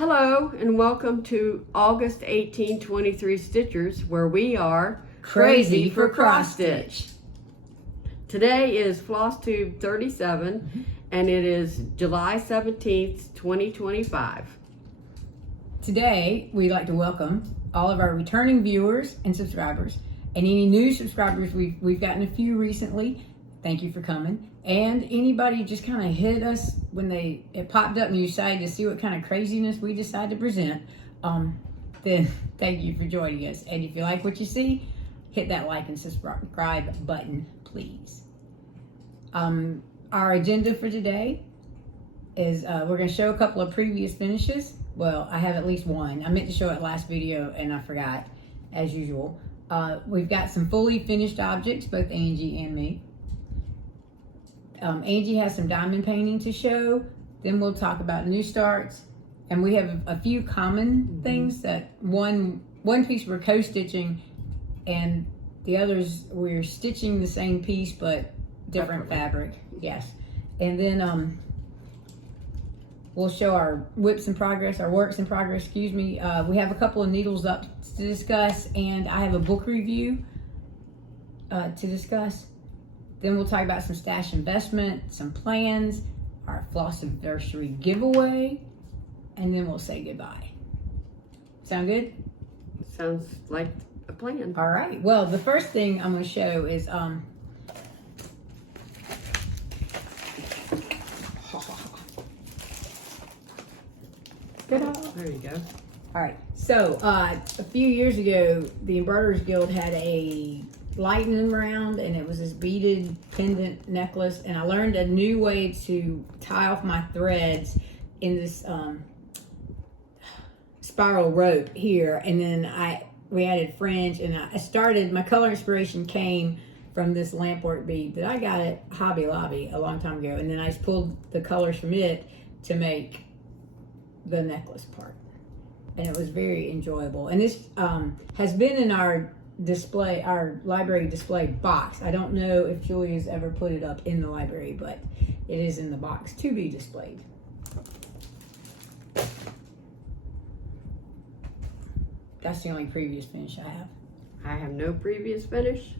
Hello and welcome to August 1823 Stitchers, where we are crazy for cross stitch. Today is Flosstube 37 and it is July 17th, 2025. Today, we'd like to welcome all of our returning viewers and subscribers, and any new subscribers. We've gotten a few recently. Thank you for coming. And anybody just kind of hit us when it popped up and you decided to see what kind of craziness we decided to present. Then thank you for joining us. And if you like what you see, hit that like and subscribe button, please. Our agenda for today is we're going to show a couple of previous finishes. Well, I have at least one. I meant to show it last video and I forgot, as usual. We've got some fully finished objects, both Angie and me. Angie has some diamond painting to show. Then we'll talk about new starts. And we have a few common things that one piece we're co-stitching and the others we're stitching the same piece but different fabric. Yes. And then we'll show our works in progress, excuse me. We have a couple of needles up to discuss, and I have a book review to discuss. Then we'll talk about some stash investment, some plans, our Flossiversary giveaway, and then we'll say goodbye. Sound good? Sounds like a plan. All right. Well, the first thing I'm going to show is There you go. All right. So a few years ago, the Embroiderers Guild had a lightning round, and it was this beaded pendant necklace, and I learned a new way to tie off my threads in this spiral rope here, and then we added fringe, and I started, my color inspiration came from this lampwork bead that I got at Hobby Lobby a long time ago, and then I just pulled the colors from it to make the necklace part, and it was very enjoyable. And this has been in our library display box. I don't know if Julia's ever put it up in the library, but it is in the box to be displayed. That's the only previous finish I have. I have no previous finish.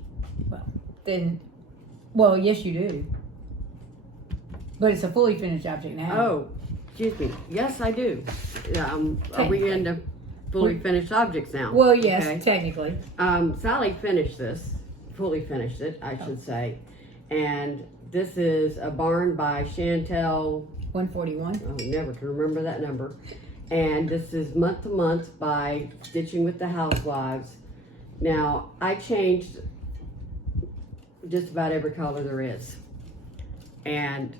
Well, yes you do. But it's a fully finished object now. Oh, excuse me. Yes, I do. Are we into fully finished objects now? Well, yes, okay. Technically. Sally finished this, fully finished it, I should say. And this is a barn by Chantel 141. Oh, never can remember that number. And this is Month to Month by Stitching with the Housewives. Now, I changed just about every color there is. And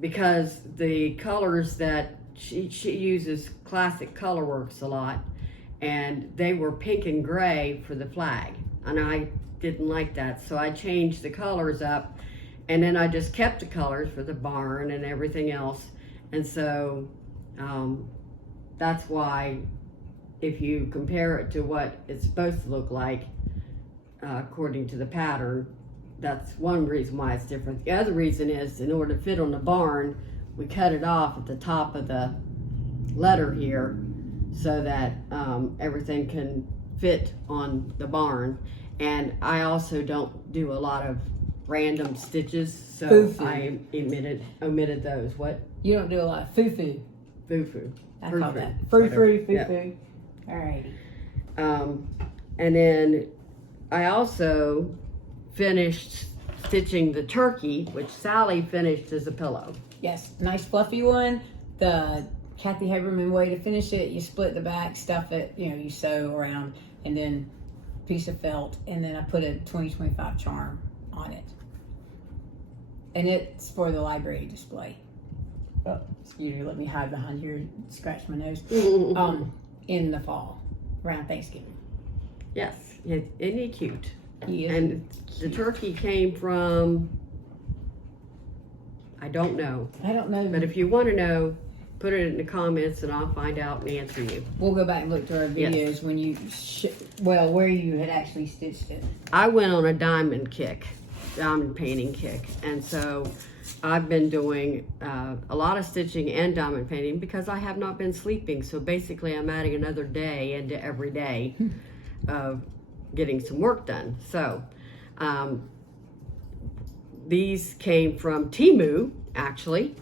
because the colors that she uses classic colorworks a lot, and they were pink and gray for the flag, and I didn't like that, so I changed the colors up, and then I just kept the colors for the barn and everything else. And so that's why, if you compare it to what it's supposed to look like according to the pattern, that's one reason why it's different. The other reason is, in order to fit on the barn, we cut it off at the top of the letter here so that everything can fit on the barn. And I also don't do a lot of random stitches, so Foo-foo. I omitted those. What? You don't do a lot of foo-foo. Foo-foo. I call that frou-frou, foo-foo. All righty. And then I also finished stitching the turkey, which Sally finished as a pillow. Yes, nice fluffy one. The Kathy Haberman way to finish it, you split the back, stuff it, you sew around, and then piece of felt, and then I put a 2025 charm on it. And it's for the library display. Oh, excuse me, let me hide behind here and scratch my nose. In the fall, around Thanksgiving. Yes, isn't he cute? He is. And the turkey came from, I don't know. But if you want to know, put it in the comments and I'll find out and answer you. We'll go back and look to our videos when you, where you had actually stitched it. I went on a diamond painting kick. And so I've been doing a lot of stitching and diamond painting because I have not been sleeping. So basically I'm adding another day into every day of getting some work done. So these came from Temu, actually.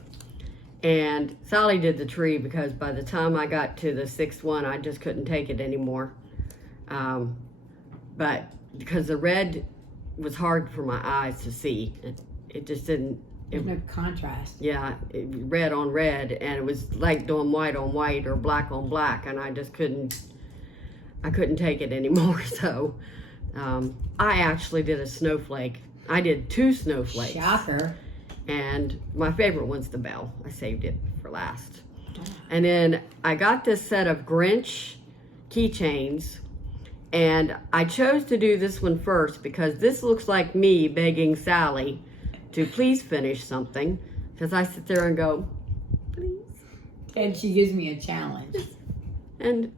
And Sally did the tree because by the time I got to the 6th one, I just couldn't take it anymore. But because the red was hard for my eyes to see, it just didn't. There's no contrast. Yeah, red on red, and it was like doing white on white or black on black, and I just couldn't. I couldn't take it anymore. So I actually did a snowflake. I did 2 snowflakes. Shocker. And my favorite one's the bell. I saved it for last. And then I got this set of Grinch keychains, and I chose to do this one first because this looks like me begging Sally to please finish something, because I sit there and go, please. And she gives me a challenge. And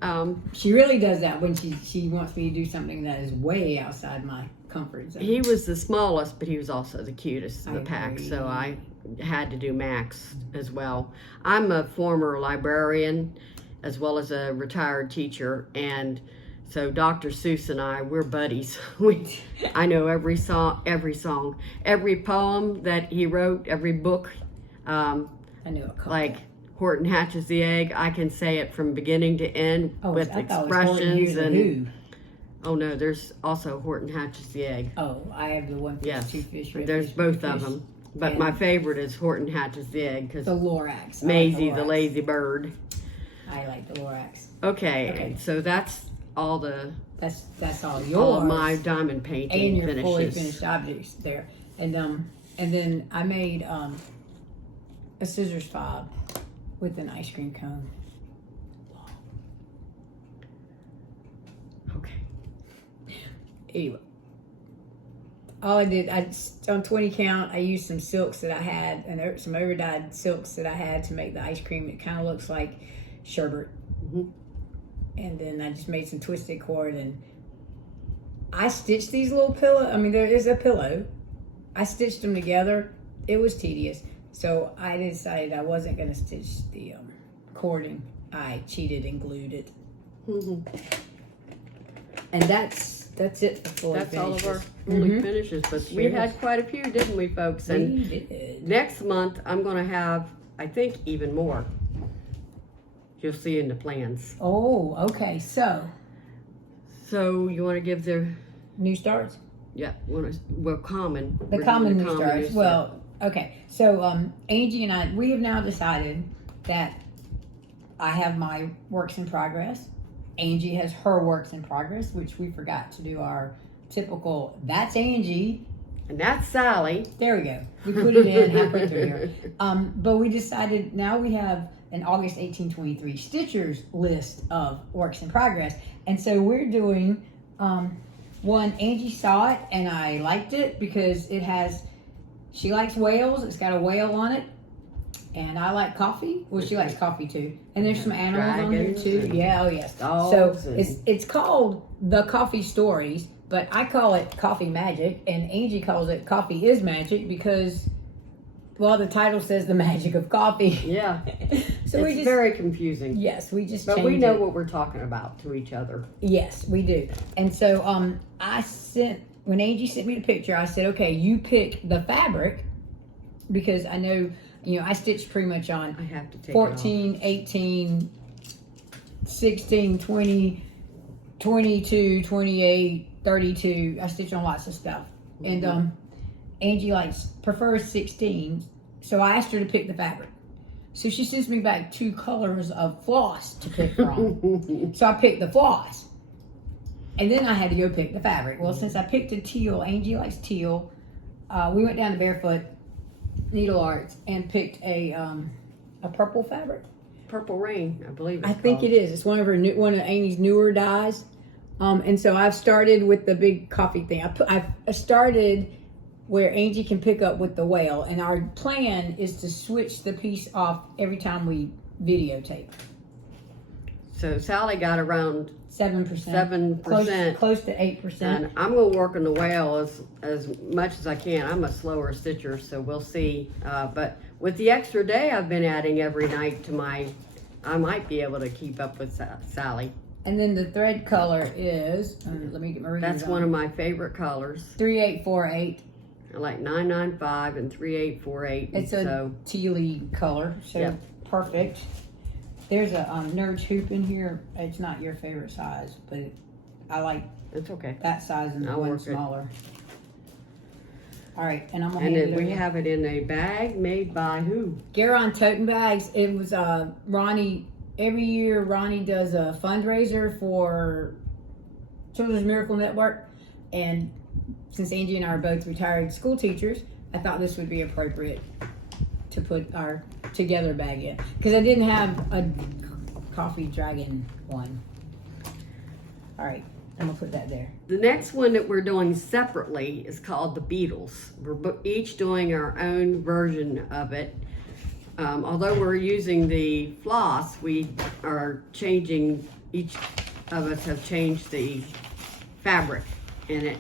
she really does that when she wants me to do something that is way outside my comfort zone. he was the smallest, but he was also the cutest of the pack, agree. so I had to do Max as well. I'm a former librarian as well as a retired teacher, and so Dr. Seuss and we're buddies. I know every song, every poem that he wrote, every book. I knew a couple. Like Horton Hatches the Egg, I can say it from beginning to end with I thought it was Horton expressions the and. Who. Oh no, there's also Horton Hatches the Egg. Oh, I have the one fish, Yes, 2 fish, red there's fish, both blue of fish. them. But And my favorite is Horton Hatches the Egg because the Lorax. Maisie I like the Lorax. lazy bird. I like the Lorax. Okay, so that's all the That's all yours. all of my diamond painting and your fully finishes. finished objects there. And then I made a scissors fob with an ice cream cone. Okay. Anyway, all I did, on 20 count, I used some silks that I had, and some overdyed silks that I had to make the ice cream. It kind of looks like sherbet. Mhm. And then I just made some twisted cord, and I stitched these little pillow. I mean, there is a pillow. I stitched them together. It was tedious, so I decided I wasn't going to stitch the cording. I cheated and glued it, Mhm. and that's it for fully That's all of our finishes. fully Mhm. finishes, but Sure we is. had quite a few, didn't we, folks? And We did. next month I'm going to have, I think, even more. You'll see in the plans. Oh, okay. So So you want to give the new starts. common. The We're common doing new starts. Well, okay. So Angie and I, we have now decided that I have my works in progress. Angie has her works in progress, which we forgot to do our typical. That's Angie. And that's Sally. There we go. We put it in halfway through here. But we decided now we have an August 1823 Stitchers list of works in progress. And so we're doing one. Angie saw it and I liked it because she likes whales. It's got a whale on it. And I like coffee. Well, she likes coffee too. And there's some animals on here Dragons too. and Yeah, oh yes. dogs So and- it's called The Coffee Stories, but I call it Coffee Magic, and Angie calls it Coffee is Magic because, well, the title says the magic of coffee. Yeah. So It's we just very confusing. yes, we just But changed we know it. what we're talking about to each other. Yes, we do. And so when Angie sent me the picture, I said, okay, you pick the fabric because I know, I stitched pretty much on I have to take 14, 18, 16, 20, 22, 28, 32. I stitch on lots of stuff. Mm-hmm. And Angie prefers 16. So I asked her to pick the fabric. So she sends me back 2 colors of floss to pick from. off. So I picked the floss. And then I had to go pick the fabric. Well, since I picked a teal, Angie likes teal. We went down to Barefoot Needle Arts and picked a purple fabric. Purple Rain, I believe it's I think called. it is. It's one of Amy's newer dyes. And so I've started with the big coffee thing. I started where Angie can pick up with the whale, and our plan is to switch the piece off every time we videotape. So Sally got around 7%. 7%. Close to 8%. And I'm gonna work on the whale as much as I can. I'm a slower stitcher, so we'll see. But with the extra day I've been adding every night to I might be able to keep up with Sally. And then the thread color is, let me get my readers That's one of my favorite colors. 3848. I like 995 and 3848. It's a tealy color, so Yep. perfect. There's a nerd hoop in here. It's not your favorite size, but I like It's okay. that size and the I'll one work it. smaller. All right, and I'm gonna And hand then it we over. have it in a bag made by who? Garon Toten Bags. It was Ronnie. Every year, Ronnie does a fundraiser for Children's Miracle Network, and since Angie and I are both retired school teachers, I thought this would be appropriate to put our together bag in, because I didn't have a coffee dragon one. All right, I'm gonna put that there. The next one that we're doing separately is called the Beatles. We're each doing our own version of it. Although we're using the floss, we are changing, each of us have changed the fabric in it.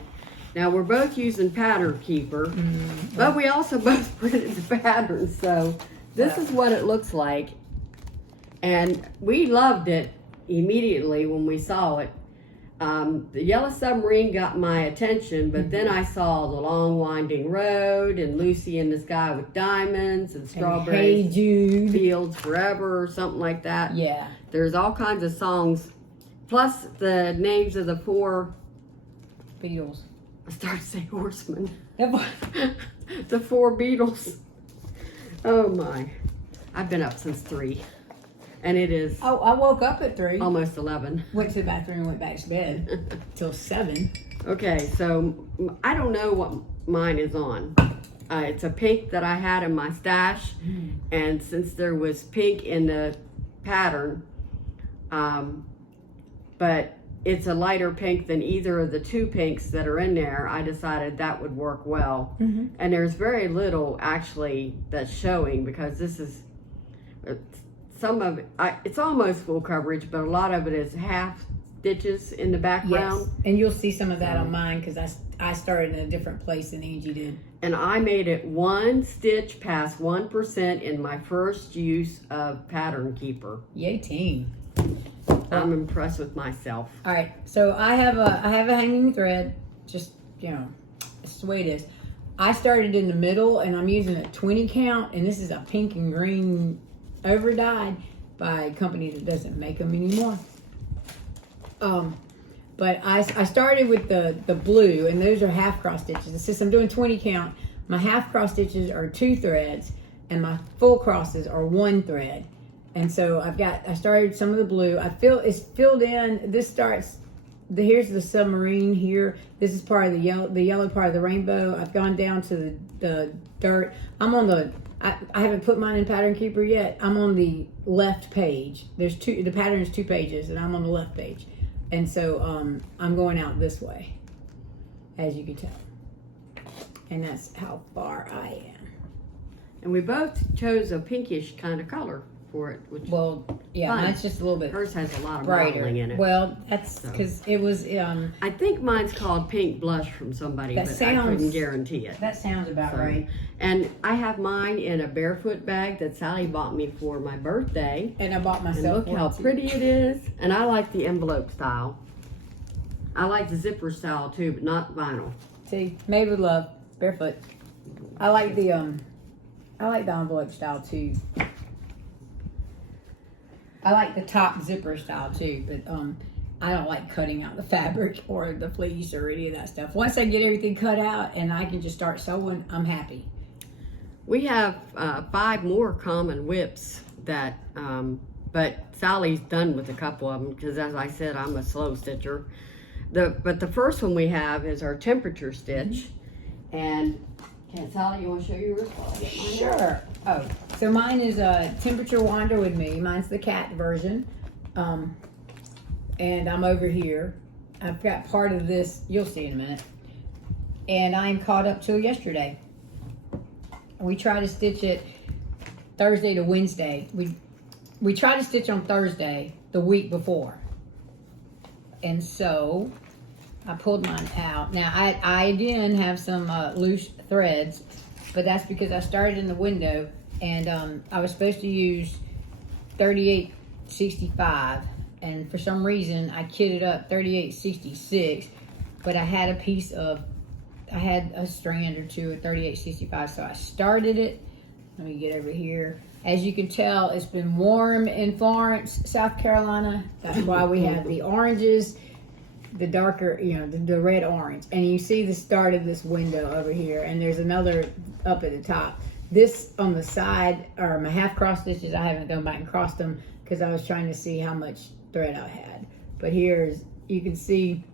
Now we're both using Pattern Keeper, but we also both printed the pattern, so this is what it looks like. And we loved it immediately when we saw it. The Yellow Submarine got my attention, but then I saw The Long Winding Road and Lucy in the Sky with Diamonds and Strawberry Hey Jude. Fields Forever or something like that. Yeah. There's all kinds of songs, plus the names of the four, Beatles. I started to say horsemen, Yep. the four Beatles. Oh my. I've been up since 3, and it is Oh, I woke up at 3. almost 11. Went to the bathroom and went back to bed till 7. Okay, so I don't know what mine is on. It's a pink that I had in my stash, and since there was pink in the pattern, but it's a lighter pink than either of the 2 pinks that are in there, I decided that would work well. And there's very little actually that's showing, because this is some of it, it's almost full coverage, but a lot of it is half stitches in the background. Yes, and you'll see some of that on mine, because I started in a different place than Angie did. And I made it 1 stitch past 1% in my first use of Pattern Keeper. Yay, team. I'm impressed with myself. All right, so I have a hanging thread. Just, you know, that's the way it is. I started in the middle, and I'm using a 20 count, and this is a pink and green over dyed by a company that doesn't make them anymore. But I started with the blue, and those are half cross stitches. And since I'm doing 20 count, my half cross stitches are 2 threads, and my full crosses are 1 thread. And so I started some of the blue. It's filled in. This starts, here's the submarine here. This is part of the yellow part of the rainbow. I've gone down to the dirt. I'm on I haven't put mine in Pattern Keeper yet. I'm on the left page. The pattern is 2 pages, and I'm on the left page. And so I'm going out this way, as you can tell. And that's how far I am. And we both chose a pinkish kind of color for it, which Well, yeah, fun. mine's just a little bit Hers has a lot of brighter. modeling in it. Well, that's because it was. I think mine's called Pink Blush from somebody, That but I sounds- couldn't guarantee it. That sounds about So, right. And I have mine in a barefoot bag that Sally bought me for my birthday. And I bought And myself look how one, too. pretty it is. And I like the envelope style. I like the zipper style too, but not vinyl. See, made with love, barefoot. I like the envelope style too. I like the top zipper style too, but I don't like cutting out the fabric or the fleece or any of that stuff. Once I get everything cut out and I can just start sewing, I'm happy. We have 5 more common whips that, but Sally's done with a couple of them because, as I said, I'm a slow stitcher. But the first one we have is our temperature stitch. And Sally, you want to show yours while I get mine? Sure. Oh, so mine is a Temperature Wander with me. Mine's the cat version. And I'm over here. I've got part of this, you'll see in a minute. And I'm caught up till yesterday. We try to stitch it Thursday to Wednesday. we tried to stitch on Thursday the week before. And so I pulled mine out. Now I did have some loose threads, but that's because I started in the window, and I was supposed to use 38.65, and for some reason I kitted up 38.66, but I had a strand or two of 38.65, so I started it. Let me get over here. As you can tell, it's been warm in Florence, South Carolina. That's why we have the oranges, the darker, the red orange. And you see the start of this window over here, and there's another up at the top. This on the side are my half cross stitches. I haven't gone back and crossed them because I was trying to see how much thread I had. But here's, you can see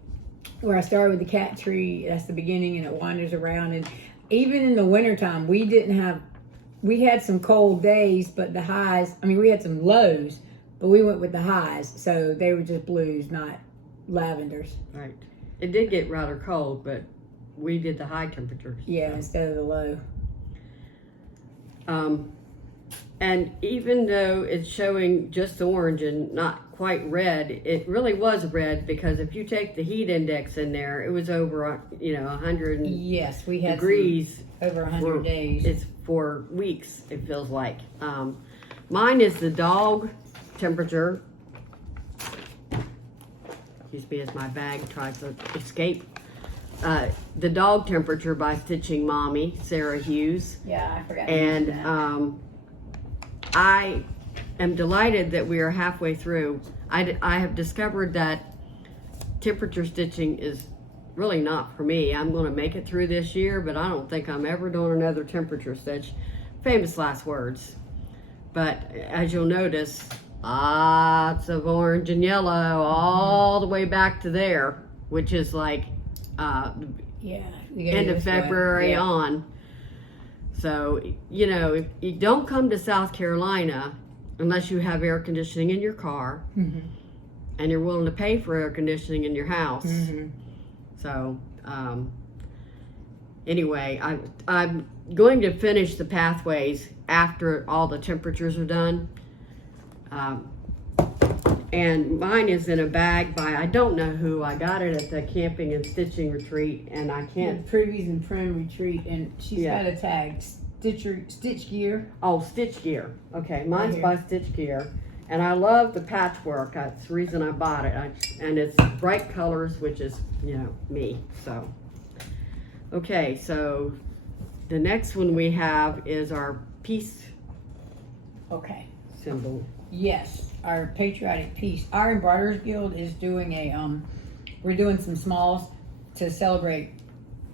where I started with the cat tree. That's the beginning, and it wanders around. And even in the wintertime, we had some cold days, but the highs, we had some lows, but we went with the highs. So they were just blues, not lavenders. Right. It did get rather cold, but we did the high temperatures. Yeah, so. Instead of the low. And even though it's showing just orange and not quite red, it really was red, because if you take the heat index in there, it was over, 100 yes, we had degrees. Over 100 days. It's for weeks, it feels like. Mine is the dog temperature. Excuse me as my bag tries to escape. The dog temperature by Stitching Mommy, Sarah Hughes. Yeah, I forgot. And I am delighted that we are halfway through. I have discovered that temperature stitching is really not for me. I'm going to make it through this year, but I don't think I'm ever doing another temperature stitch. Famous last words. But as you'll notice, lots of orange and yellow all the way back to there, which is like end of February on. So, if you don't come to South Carolina unless you have air conditioning in your car, and you're willing to pay for air conditioning in your house. So, anyway, I'm going to finish the pathways after all the temperatures are done. And mine is in a bag by, I don't know who. I got it at the camping and stitching retreat, and I can't. Privys and Prim retreat, and she's got a tag, Stitch Gear. Oh, Stitch Gear. Okay, mine's by Stitch Gear. And I love the patchwork. That's the reason I bought it. And it's bright colors, which is, me. So, okay, so the next one we have is our peace symbol. Yes, our patriotic peace. Our Embroiderers Guild is doing we're doing some smalls to celebrate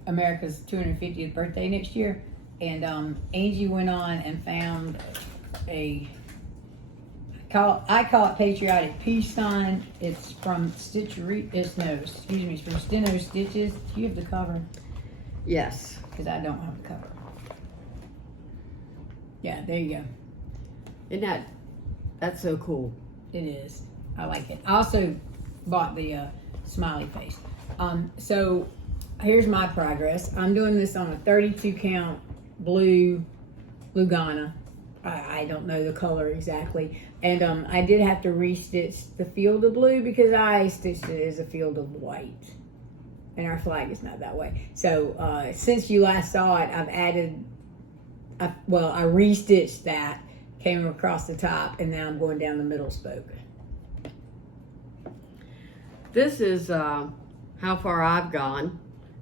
America's 250th birthday next year. And Angie went on and found I call it patriotic peace sign. It's from it's from Steno Stitches. Do you have the cover? Yes. Because I don't have the cover. Yeah, there you go. Isn't that's so cool? It is. I like it. I also bought the smiley face. So here's my progress. I'm doing this on a 32 count blue Lugana. I don't know the color exactly. And I did have to restitch the field of blue because I stitched it as a field of white. And our flag is not that way. So since you last saw it, I restitched that, came across the top, and now I'm going down the middle spoke. This is how far I've gone.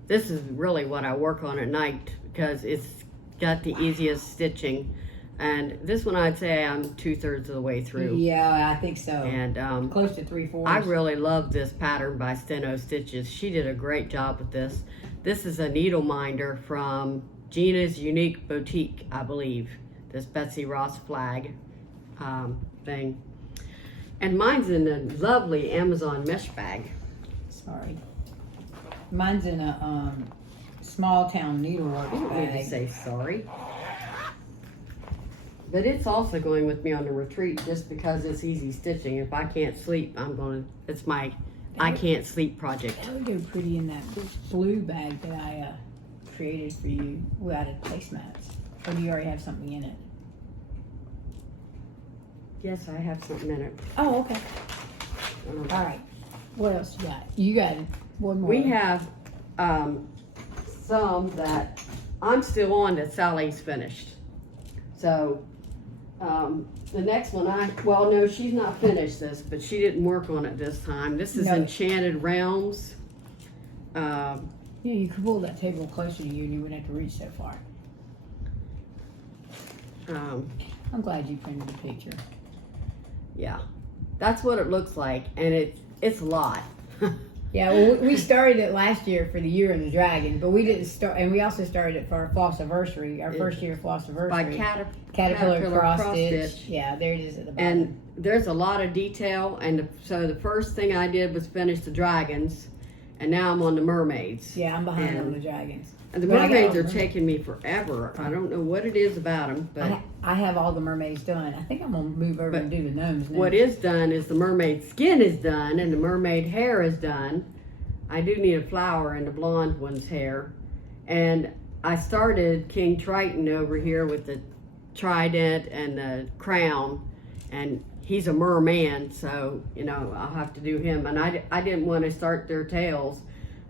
This is really what I work on at night because it's got the easiest stitching. And this one, I'd say I'm 2/3 of the way through. Yeah, I think so. And close to 3/4. I really love this pattern by Steno Stitches. She did a great job with this. This is a needle minder from Gina's Unique Boutique, I believe. This Betsy Ross flag thing. And mine's in a lovely Amazon mesh bag. Sorry. Mine's in a small town needlework You don't need to bag. say sorry. But it's also going with me on the retreat just because it's easy stitching. If I can't sleep, it's my I can't sleep project. That would go pretty in that blue bag that I created for you without placemats. Or do you already have something in it? Yes, I have something in it. Oh, okay. Um, All right. What else you got? You got one more. We have some that I'm still on that Sally's finished. So the next one, well, no, she's not finished this, but she didn't work on it this time. This is No. Enchanted Realms. Yeah, you could pull that table closer to you and you wouldn't have to reach so far. I'm glad you printed the picture. Yeah, that's what it looks like, and it's a lot. Yeah, well, we started it last year for the Year of the Dragon, but we didn't start, and we also started it for our Flossiversary, our first year of Flossiversary. By Caterpillar cross stitch. stitch. Yeah, there it is at the bottom. And there's a lot of detail, and so the first thing I did was finish the dragons, and now I'm on the mermaids. Yeah, I'm behind and- on the dragons. And the But I got mermaids all are the- taking me forever. I don't know what it is about them, but I have all the mermaids done. I think I'm gonna move over But and do the gnomes now. what is done is the mermaid skin is done, and the mermaid hair is done. I do need a flower in the blonde one's hair. And I started King Triton over here with the trident and the crown, and he's a merman, so you know I'll have to do him. And I didn't want to start their tails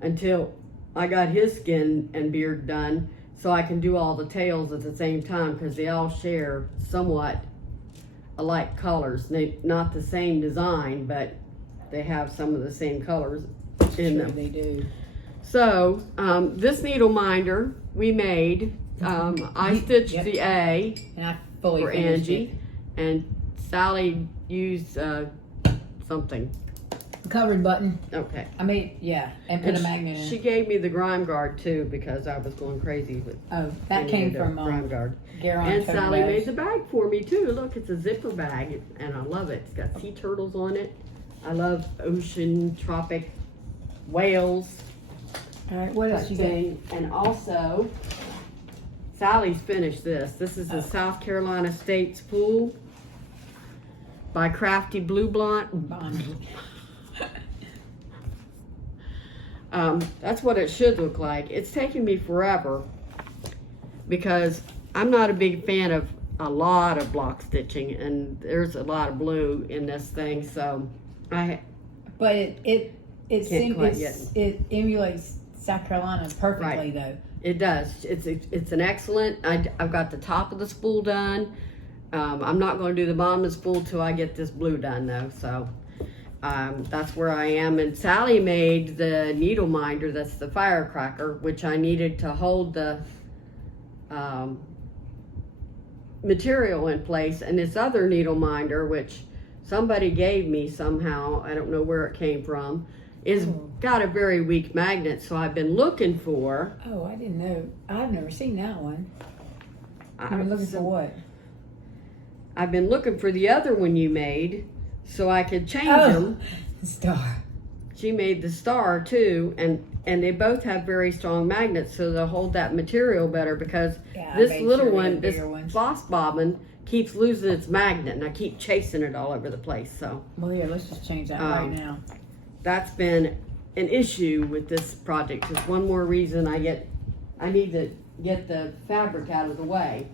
until I got his skin and beard done, so I can do all the tails at the same time, because they all share somewhat alike colors. They not the same design, but they have some of the same colors in Sure them. they do. So this needle minder we made. I stitched Yep. the A And I fully for finished Angie, and Sally used something. the covered button. Okay. I made, yeah, and put And a magnet in. she gave me the grime guard too, because I was going crazy with Oh, that I came needed a from grime guard. Garon And Tote Sally Bags. made the bag for me too. Look, it's a zipper bag, and I love it. It's got sea turtles on it. I love ocean, tropic, whales. All right, what else type you got? thing. And also, Sally's finished this. This is the Oh. South Carolina States Pool by Crafty Blue Blonde. Bonnie. That's what it should look like. It's taken me forever because I'm not a big fan of a lot of block stitching, and there's a lot of blue in this thing, so But it quite it emulates South Carolina perfectly Right. though. it does. It's an excellent. I've got the top of the spool done. I'm not going to do the bottom of the spool till I get this blue done though. So that's where I am. And Sally made the needle minder. That's the firecracker, which I needed to hold the material in place. And this other needle minder, which somebody gave me somehow, I don't know where it came from, is got a very weak magnet. So I've been looking for. Oh, I didn't know. I've never seen that one. I- You've been looking for what? I've been looking for the other one you made, so I could change Oh, them. star. She made the star too, and they both have very strong magnets, so they'll hold that material better. Because Yeah, I this made little sure we one, had this bigger ones. floss bobbin, keeps losing its magnet, and I keep chasing it all over the place. So Well, here, let's just change that right now. that's been an issue with this project. Just one more reason I need to get the fabric out of the way.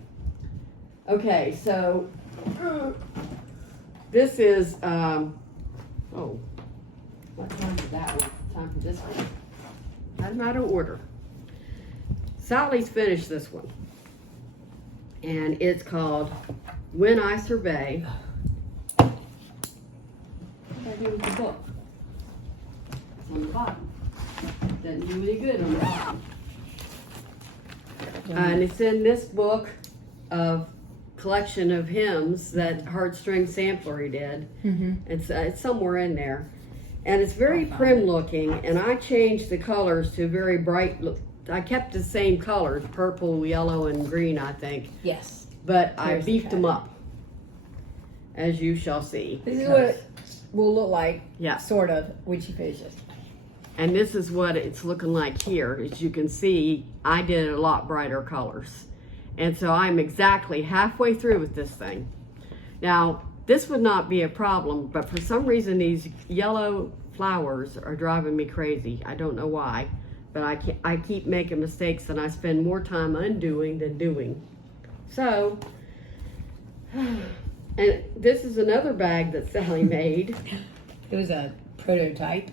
Okay, so this is oh, what time is that one? Time for this one. I'm out of order. Sally's finished this one, and it's called When I Survey. What did I do with the book? It's on the bottom. Doesn't do any good on the bottom. And it's in this book of collection of hymns that Heartstring Samplery did. Mm-hmm. It's somewhere in there. And it's very I found prim it. looking, and I changed the colors to very bright look. I kept the same colors, purple, yellow, and green, I think. Yes. But I Here's the beefed them pattern. up, as you shall see. This is what it will look like, Yeah. sort of, when she finishes. And this is what it's looking like here. As you can see, I did a lot brighter colors. And so I'm exactly halfway through with this thing. Now, this would not be a problem, but for some reason these yellow flowers are driving me crazy. I don't know why, but I keep making mistakes, and I spend more time undoing than doing. So, And this is another bag that Sally made It was a prototype.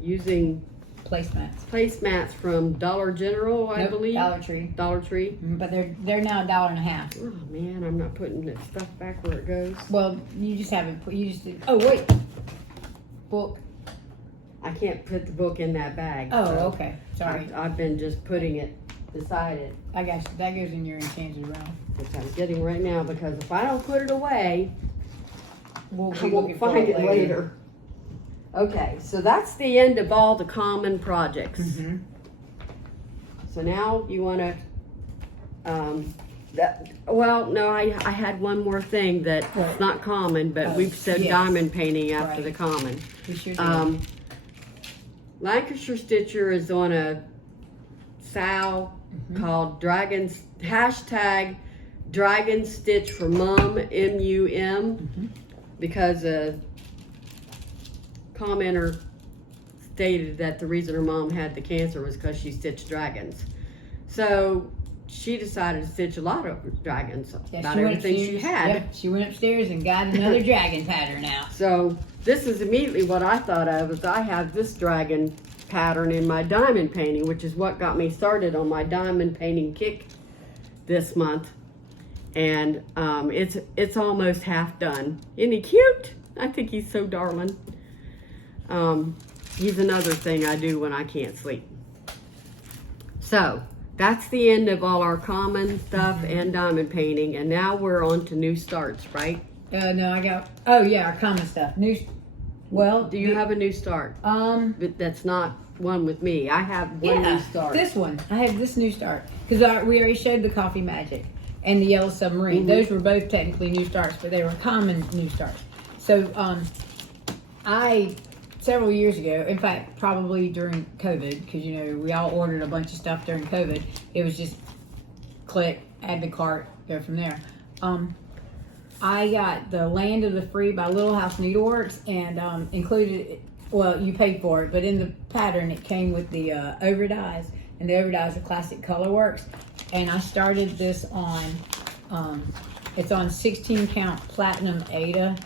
using placemats from Dollar General, I Nope, believe. Dollar Tree. Dollar Tree. But they're now $1.50. Oh man, I'm not putting that stuff back where it goes. Well, you just haven't put. You just did. Oh wait, book. I can't put the book in that bag. Oh, so okay. Sorry, I've been just putting it beside it, I got you. That goes in your enchanted realm. which I'm getting right now because if I don't put it away, We'll I be won't looking for find it later. Okay, so that's the end of all the common projects. Mm-hmm. So now you want to, no, I had one more thing that's What? not common, but Oh, we've said yes. diamond painting after Right. the common. We sure did. Lancashire Stitcher is on a sow called hashtag Dragon Stitch for Mum, MUM, because a commenter stated that the reason her mom had the cancer was because she stitched dragons. So she decided to stitch a lot of dragons, Yeah, about went everything she upstairs. had. Yep, she went upstairs and got another dragon pattern out. So this is immediately what I thought of, is I have this dragon pattern in my diamond painting, which is what got me started on my diamond painting kick this month. And it's almost half done. Isn't he cute? I think he's so darling. He's another thing I do when I can't sleep. So that's the end of all our common stuff and diamond painting, and now we're on to new starts, right? No, I got. Oh yeah, our common stuff. New. Well, Do you have a new start? But that's not one with me. I have one new start. This one. I have this new start because we already showed the Coffee Magic and the Yellow Submarine. Mm-hmm. Those were both technically new starts, but they were common new starts. So I several years ago, in fact, probably during COVID, because we all ordered a bunch of stuff during COVID. It was just click, add to cart, go from there. I got the Land of the Free by Little House Needleworks and included, well, you paid for it, but in the pattern it came with the overdyes, and the overdyes are classic colorworks. And I started this on, it's on 16 count platinum Ada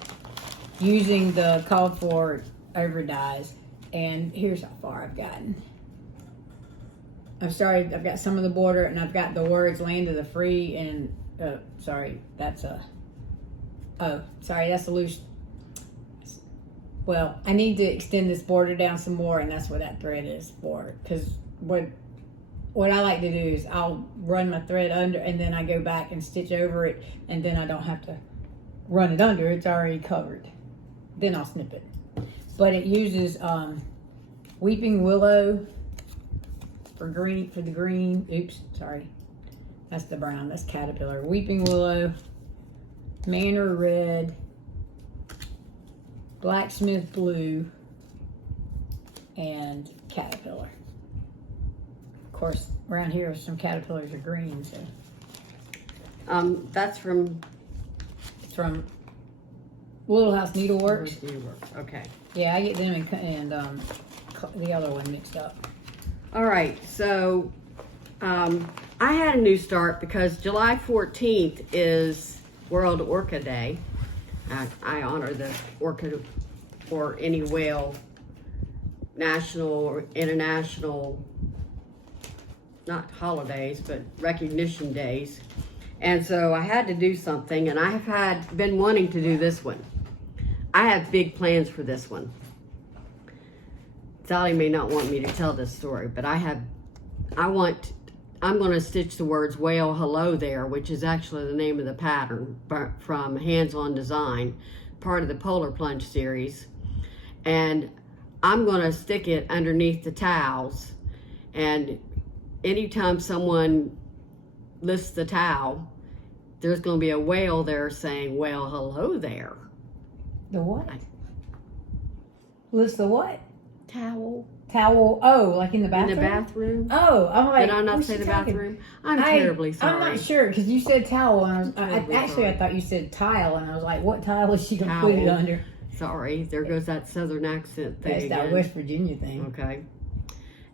using the called for overdyes. And here's how far I've gotten. I've got some of the border, and I've got the words Land of the Free and, that's a loose. Well, I need to extend this border down some more, and that's what that thread is for. Because what I like to do is I'll run my thread under, and then I go back and stitch over it, and then I don't have to run it under. It's already covered. Then I'll snip it. But it uses Weeping Willow for the green. Oops, sorry. That's the brown. That's Caterpillar. Weeping Willow, Manor Red, Blacksmith Blue, and Caterpillar. Of course, around here some caterpillars are green, so That's from it's from Little House Needleworks. Okay. Yeah, I get them and the other one mixed up. All right, so I had a new start because July 14th is World Orca Day. I honor the orchid or any whale, national or international, not holidays, but recognition days. And so I had to do something, and I have been wanting to do this one. I have big plans for this one. Sally may not want me to tell this story, but I'm going to stitch the words whale hello there, which is actually the name of the pattern from Hands On Design, part of the Polar Plunge series. And I'm going to stick it underneath the towels. And anytime someone lifts the towel, there's going to be a whale there saying, well, hello there. The what? List the what? Towel. Towel. Oh, like in the bathroom? In the bathroom. Oh, I'm like, Did I not what's say she the talking? bathroom? I'm terribly sorry. I'm not sure because you said towel, and Terribly I sorry. thought you said tile, and I was like, what tile is she gonna put it Towel. under? Sorry, there goes that southern accent thing That's again. that West Virginia thing. Okay.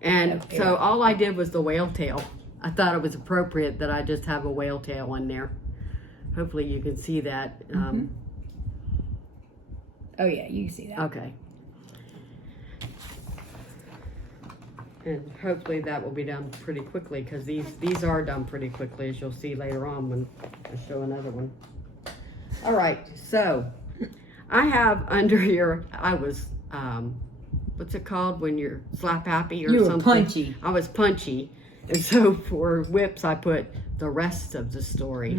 And Okay. so all I did was the whale tail. I thought it was appropriate that I just have a whale tail in there. Hopefully you can see that. Oh yeah, you can see that. Okay. And hopefully that will be done pretty quickly, because these are done pretty quickly, as you'll see later on when I show another one. All right, so I have under here, I was, what's it called when you're slap happy or You were something? punchy. I was punchy. And so for whips, I put the rest of the story.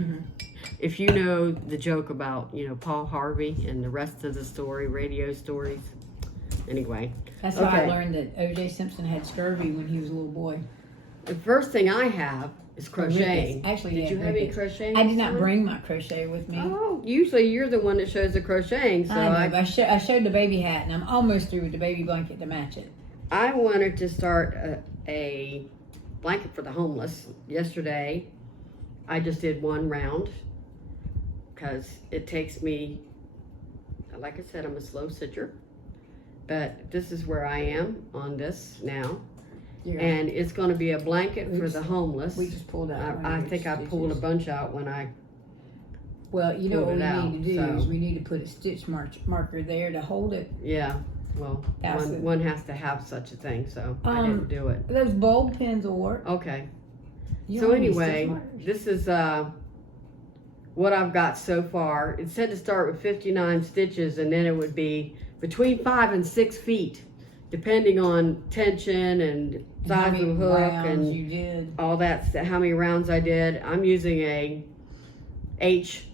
If you know the joke about, you know, Paul Harvey and the rest of the story, radio stories. Anyway. That's how I learned that O.J. Simpson had scurvy when he was a little boy. The first thing I have is crocheting. Actually, did you have any crocheting? I did not bring my crochet with me. Oh, usually you're the one that shows the crocheting. So I showed the baby hat, and I'm almost through with the baby blanket to match it. I wanted to start a blanket for the homeless. Yesterday, I just did one round because it takes me, like I said, I'm a slow stitcher. But this is where I am on this now. Yeah. And it's going to be a blanket for the homeless. We just pulled out. I think I pulled a bunch out when I Well, you know what we need to do so. is we need to put a stitch marker there to hold it. Yeah. Well, one has to have such a thing, so I didn't do it. Those bulb pins will work. Okay. So anyway, this is what I've got so far. It said to start with 59 stitches, and then it would be between 5 and 6 feet, depending on tension and size of the hook and you did. All that. How many rounds I did. I'm using a H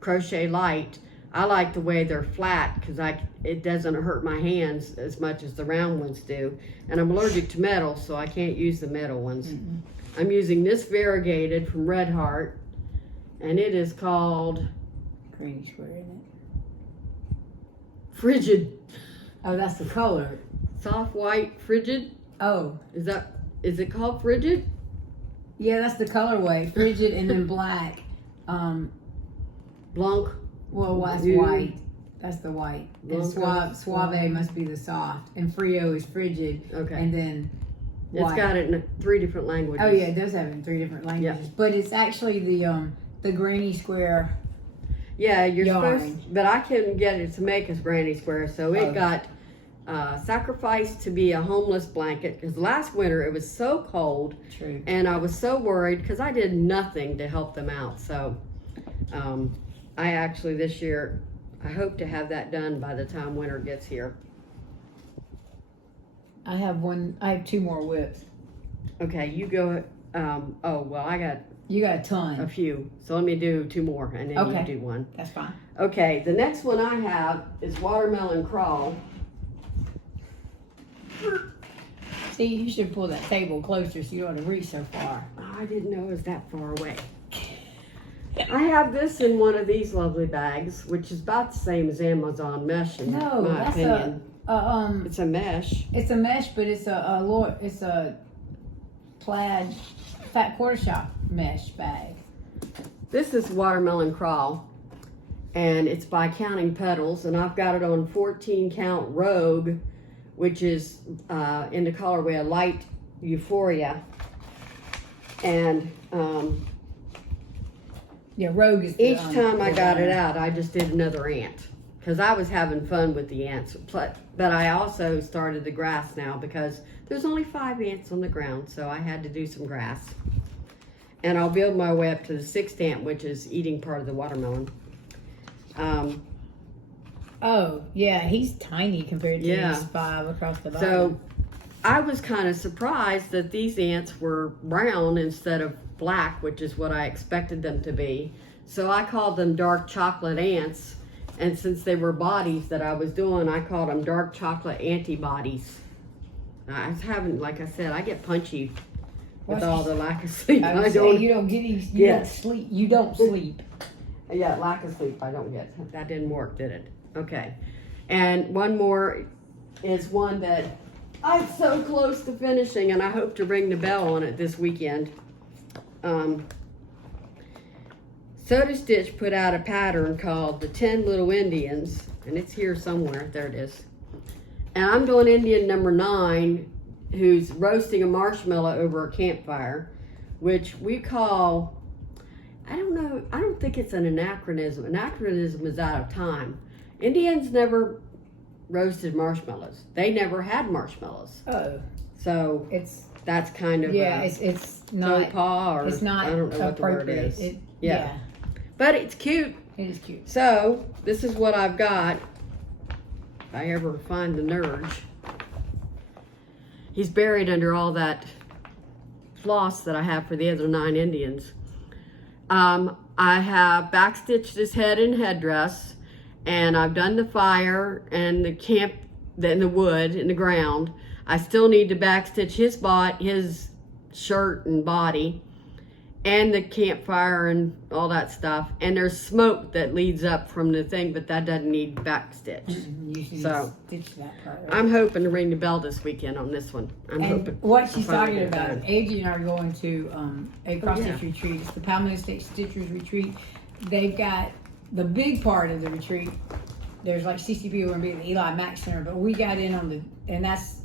crochet light. I like the way they're flat because it doesn't hurt my hands as much as the round ones do. And I'm allergic to metal, so I can't use the metal ones. I'm using this variegated from Red Heart, and it is called Granny Square, isn't it? Frigid. Oh, that's the color. Soft white frigid. Oh, is it called frigid? Yeah, that's the colorway. Frigid and then black. Blanc. Well, that's white. That's the white. And suave must be the soft. And frio is frigid. Okay. And then white. It's got it in 3 different languages. Oh yeah, it does have it in 3 different languages. Yeah. But it's actually the Granny Square. Yeah, you're yarn. supposed, but I couldn't get it to make as Granny Square, so it got sacrificed to be a homeless blanket because last winter it was so cold. True. And I was so worried because I did nothing to help them out. So I actually this year, I hope to have that done by the time winter gets here. I have 2 more whips. Okay, you go. You got a ton. A few. So let me do 2 more and then you do 1. That's fine. Okay, the next one I have is Watermelon Crawl. See, you should pull that table closer so you don't have to reach so far. I didn't know it was that far away. I have this in one of these lovely bags, which is about the same as Amazon mesh in my opinion. It's a mesh. It's a mesh, but it's a plaid fat quarter shop mesh bag. This is Watermelon Crawl, and it's by Counting Petals, and I've got it on 14 count Rogue, which is in the colorway of Light Euphoria. And yeah, Rogue is each time I got it out, I just did another ant because I was having fun with the ants. But I also started the grass now because there's only 5 ants on the ground, so I had to do some grass. And I'll build my way up to the 6th ant, which is eating part of the watermelon. Oh, yeah, he's tiny compared to these 5 across the bottom. So I was kind of surprised that these ants were brown instead of black, which is what I expected them to be. So I called them dark chocolate ants. And since they were bodies that I was doing, I called them dark chocolate antibodies. I haven't, like I said, I get punchy with all the lack of sleep. You don't get any, you don't sleep. You don't sleep. Yeah, lack of sleep I don't get. That didn't work, did it? Okay. And one more is one that I'm so close to finishing, and I hope to ring the bell on it this weekend. Soda Stitch put out a pattern called the 10 Little Indians, and it's here somewhere. There it is. And I'm doing Indian number 9, who's roasting a marshmallow over a campfire, which we call I don't know. I don't think it's an anachronism. Anachronism is out of time. Indians never roasted marshmallows. They never had marshmallows. Oh, So that's kind of it's not. faux pas, or It's not I don't know what the word appropriate. is. Yeah. But it's cute. It is cute. So this is what I've got. If I ever find the nurge, he's buried under all that floss that I have for the other 9 Indians. I have backstitched his head and headdress, and I've done the fire and the camp, and the wood in the ground. I still need to backstitch his shirt and body, and the campfire and all that stuff. And there's smoke that leads up from the thing, but that doesn't need backstitch. Usually So, stitch that part. Right? I'm hoping to ring the bell this weekend on this one. I'm hoping. What she's I'll finally talking get it about, done. Angie and I are going to a cross-stitch retreat. It's the Palmetto State Stitchers Retreat. They've got the big part of the retreat. There's like 60 people going to be at the Eli Mack Center, but we got in on and that's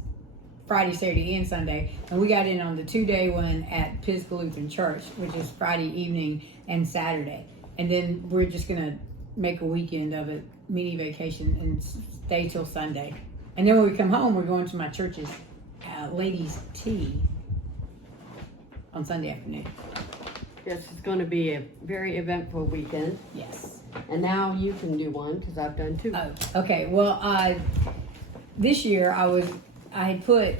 Friday, Saturday, and Sunday. And we got in on the 2-day one at Pisgah Lutheran Church, which is Friday evening and Saturday. And then we're just going to make a weekend of it, mini vacation, and stay till Sunday. And then when we come home, we're going to my church's ladies' tea on Sunday afternoon. Yes, it's going to be a very eventful weekend. Yes. And now you can do one because I've done 2. Oh, okay. Well, this year I had put,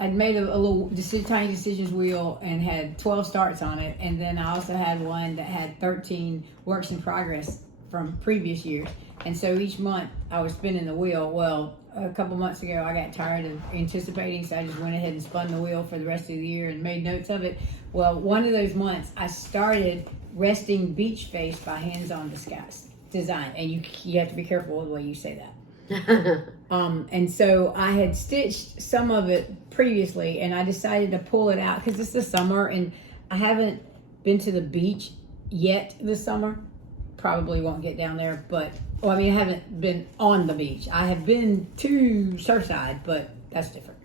I'd made a little tiny decisions wheel and had 12 starts on it. And then I also had one that had 13 works in progress from previous years. And so each month I was spinning the wheel. Well, a couple months ago I got tired of anticipating, so I just went ahead and spun the wheel for the rest of the year and made notes of it. Well, one of those months I started resting beach face by hands-on design. And you have to be careful with the way you say that. And so I had stitched some of it previously, and I decided to pull it out because it's the summer and I haven't been to the beach yet this summer. Probably won't get down there, but I haven't been on the beach. I have been to Surfside, but that's different.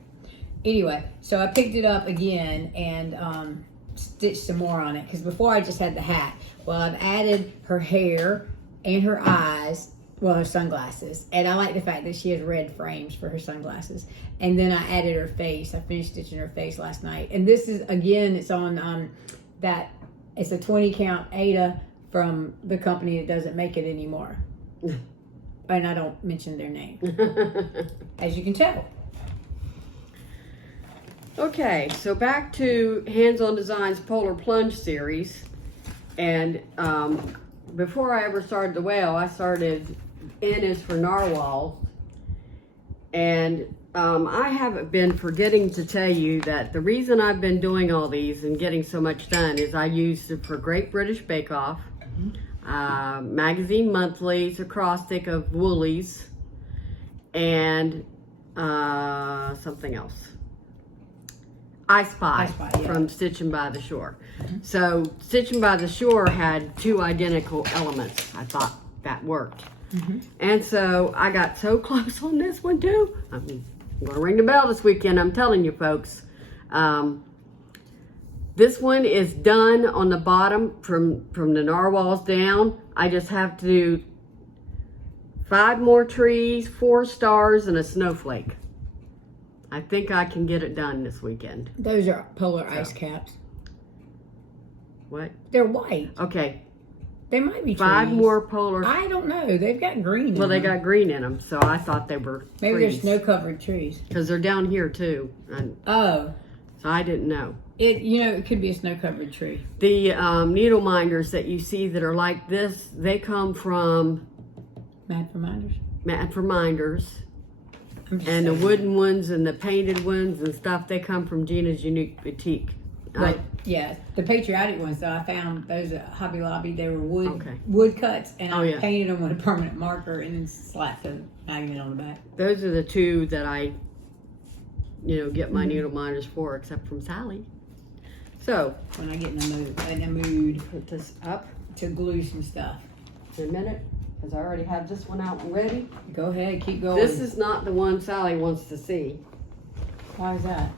Anyway, so I picked it up again and stitched some more on it because before I just had the hat. Well, I've added her hair and her eyes. Well, her sunglasses. And I like the fact that she has red frames for her sunglasses. And then I added her face. I finished stitching her face last night. And this is, again, it's on it's a 20 count Ada from the company that doesn't make it anymore. And I don't mention their name. As you can tell. Okay, so back to Hands-On Designs Polar Plunge series. And before I ever started the whale, I started N is for narwhal. And I have been forgetting to tell you that the reason I've been doing all these and getting so much done is I used it for Great British Bake Off, Magazine Monthly's acrostic of Woolies, and something else. I Spy, yeah. From Stitching by the Shore. So Stitching by the Shore had 2 identical elements. I thought that worked. And so I got so close on this one too. I'm going to ring the bell this weekend, I'm telling you folks. This one is done on the bottom from the narwhals down. I just have to do 5 more trees, 4 stars, and a snowflake. I think I can get it done this weekend. Those are polar ice caps. What? They're white. Okay. They might be 5 trees. more polar. I don't know. They've got green in Well, they them. got green in them, so I thought they were Maybe trees. they're snow-covered trees. Because they're down here too. And Oh. so I didn't know. It could be a snow-covered tree. The needle minders that you see that are like this, they come from Mad for Minders. Mad for Minders. I'm just And the saying. wooden ones and the painted ones and stuff, they come from Gina's Unique Boutique. But, yeah, the patriotic ones, though, I found those at Hobby Lobby. They were Okay. wood cuts, and I yeah. painted them with a permanent marker and then slapped a magnet on the back. Those are the 2 that I, get my needle minders for, except from Sally. So, When I get in the mood put this up to glue some stuff. in a minute, because I already have this one out and ready. Go ahead, keep going. This is not the one Sally wants to see. Why is that?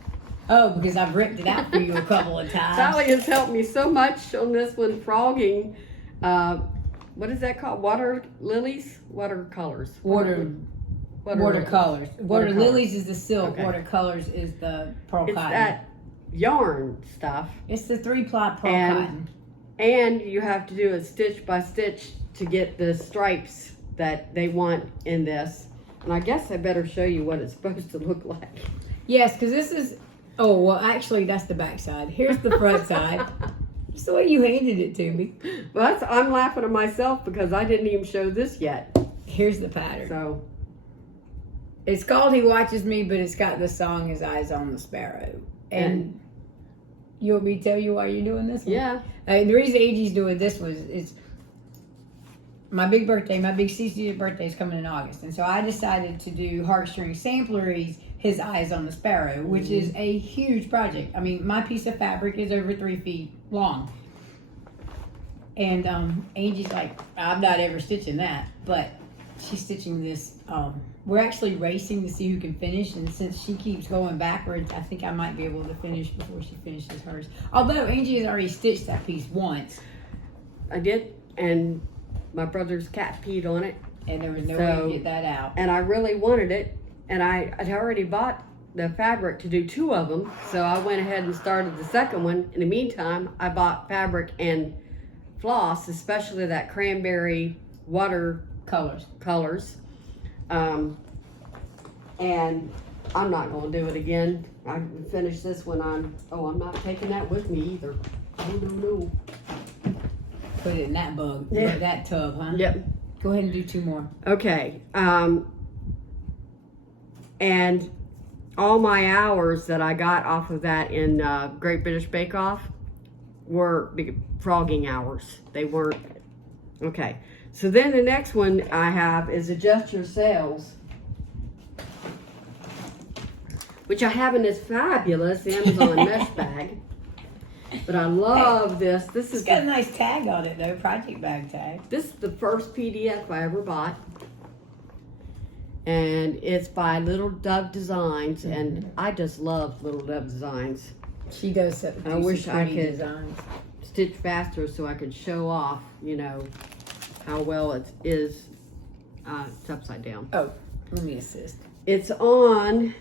Oh, because I've ripped it out for you a couple of times. Sally has helped me so much on this one, frogging. What is that called? Water lilies? Watercolors. Watercolors. Water lilies is the silk. Okay. Watercolors is the pearl It's cotton. that yarn stuff. It's the 3-ply pearl And- cotton. And you have to do it stitch by stitch to get the stripes that they want in this. And I guess I better show you what it's supposed to look like. Yes, because this is. Oh well, actually, that's the back side. Here's the front side. It's the way you handed it to me. Well, I'm laughing at myself because I didn't even show this yet. Here's the pattern. So, It's called He Watches Me, but it's got the song His Eyes on the Sparrow. And you want me to tell you why you're doing this one? yeah. The reason Angie's doing this was it's my big birthday, my big 60th birthday is coming in August. And so I decided to do Heartstring Sampleries, His Eyes on the Sparrow, which is a huge project. I mean, my piece of fabric is over 3 feet long. And Angie's like, I'm not ever stitching that. But she's stitching this. We're actually racing to see who can finish. And since she keeps going backwards, I think I might be able to finish before she finishes hers. Although Angie has already stitched that piece once. I did. And my brother's cat peed on it. And there was no way to get that out. And I really wanted it. And I'd already bought the fabric to do 2 of them. So I went ahead and started the second one. In the meantime, I bought fabric and floss, especially that cranberry watercolors. And I'm not going to do it again. I finished this one on, I'm not taking that with me either. Oh, no. Put it in that bug, Yeah. that tub, huh? Yep. Go ahead and do 2 more. Okay. And all my hours that I got off of that in Great British Bake Off were frogging hours. They weren't. Okay. So then the next one I have is Adjust Your Sails, which I have in this fabulous Amazon mesh bag. But I love this. This It's got a nice tag on it, though, project bag tag. This is the first PDF I ever bought. And it's by Little Dove Designs, and I just love Little Dove Designs. She does. I wish I could designs. stitch faster so I could show off, how well it is. It's upside down. Oh, let me assist. It's on,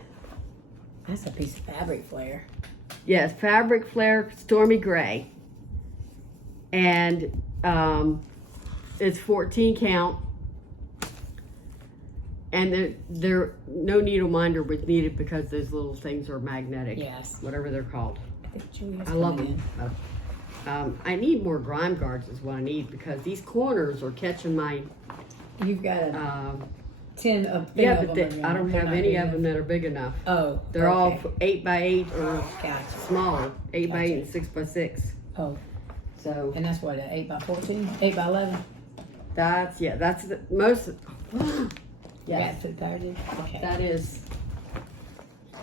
That's a piece of fabric flare. yes, Fabric Flare Stormy Gray. And it's 14 count. And there no needle minder was needed because those little things are magnetic. Yes. Whatever they're called. I think Julia's I love coming them. in. I need more grime guards is what I need because these corners are catching my, You've got a 10 of yeah, of but them. I don't They're have not any big of enough. them that are big enough. Oh. They're all okay. 8 by 8 or Gotcha. smaller, 8 by 8 Gotcha. and 6 by 6. Oh, So and that's what, 8 by 14? 8 by 11? that's the most, yes, That's it, 30? Okay. that is. I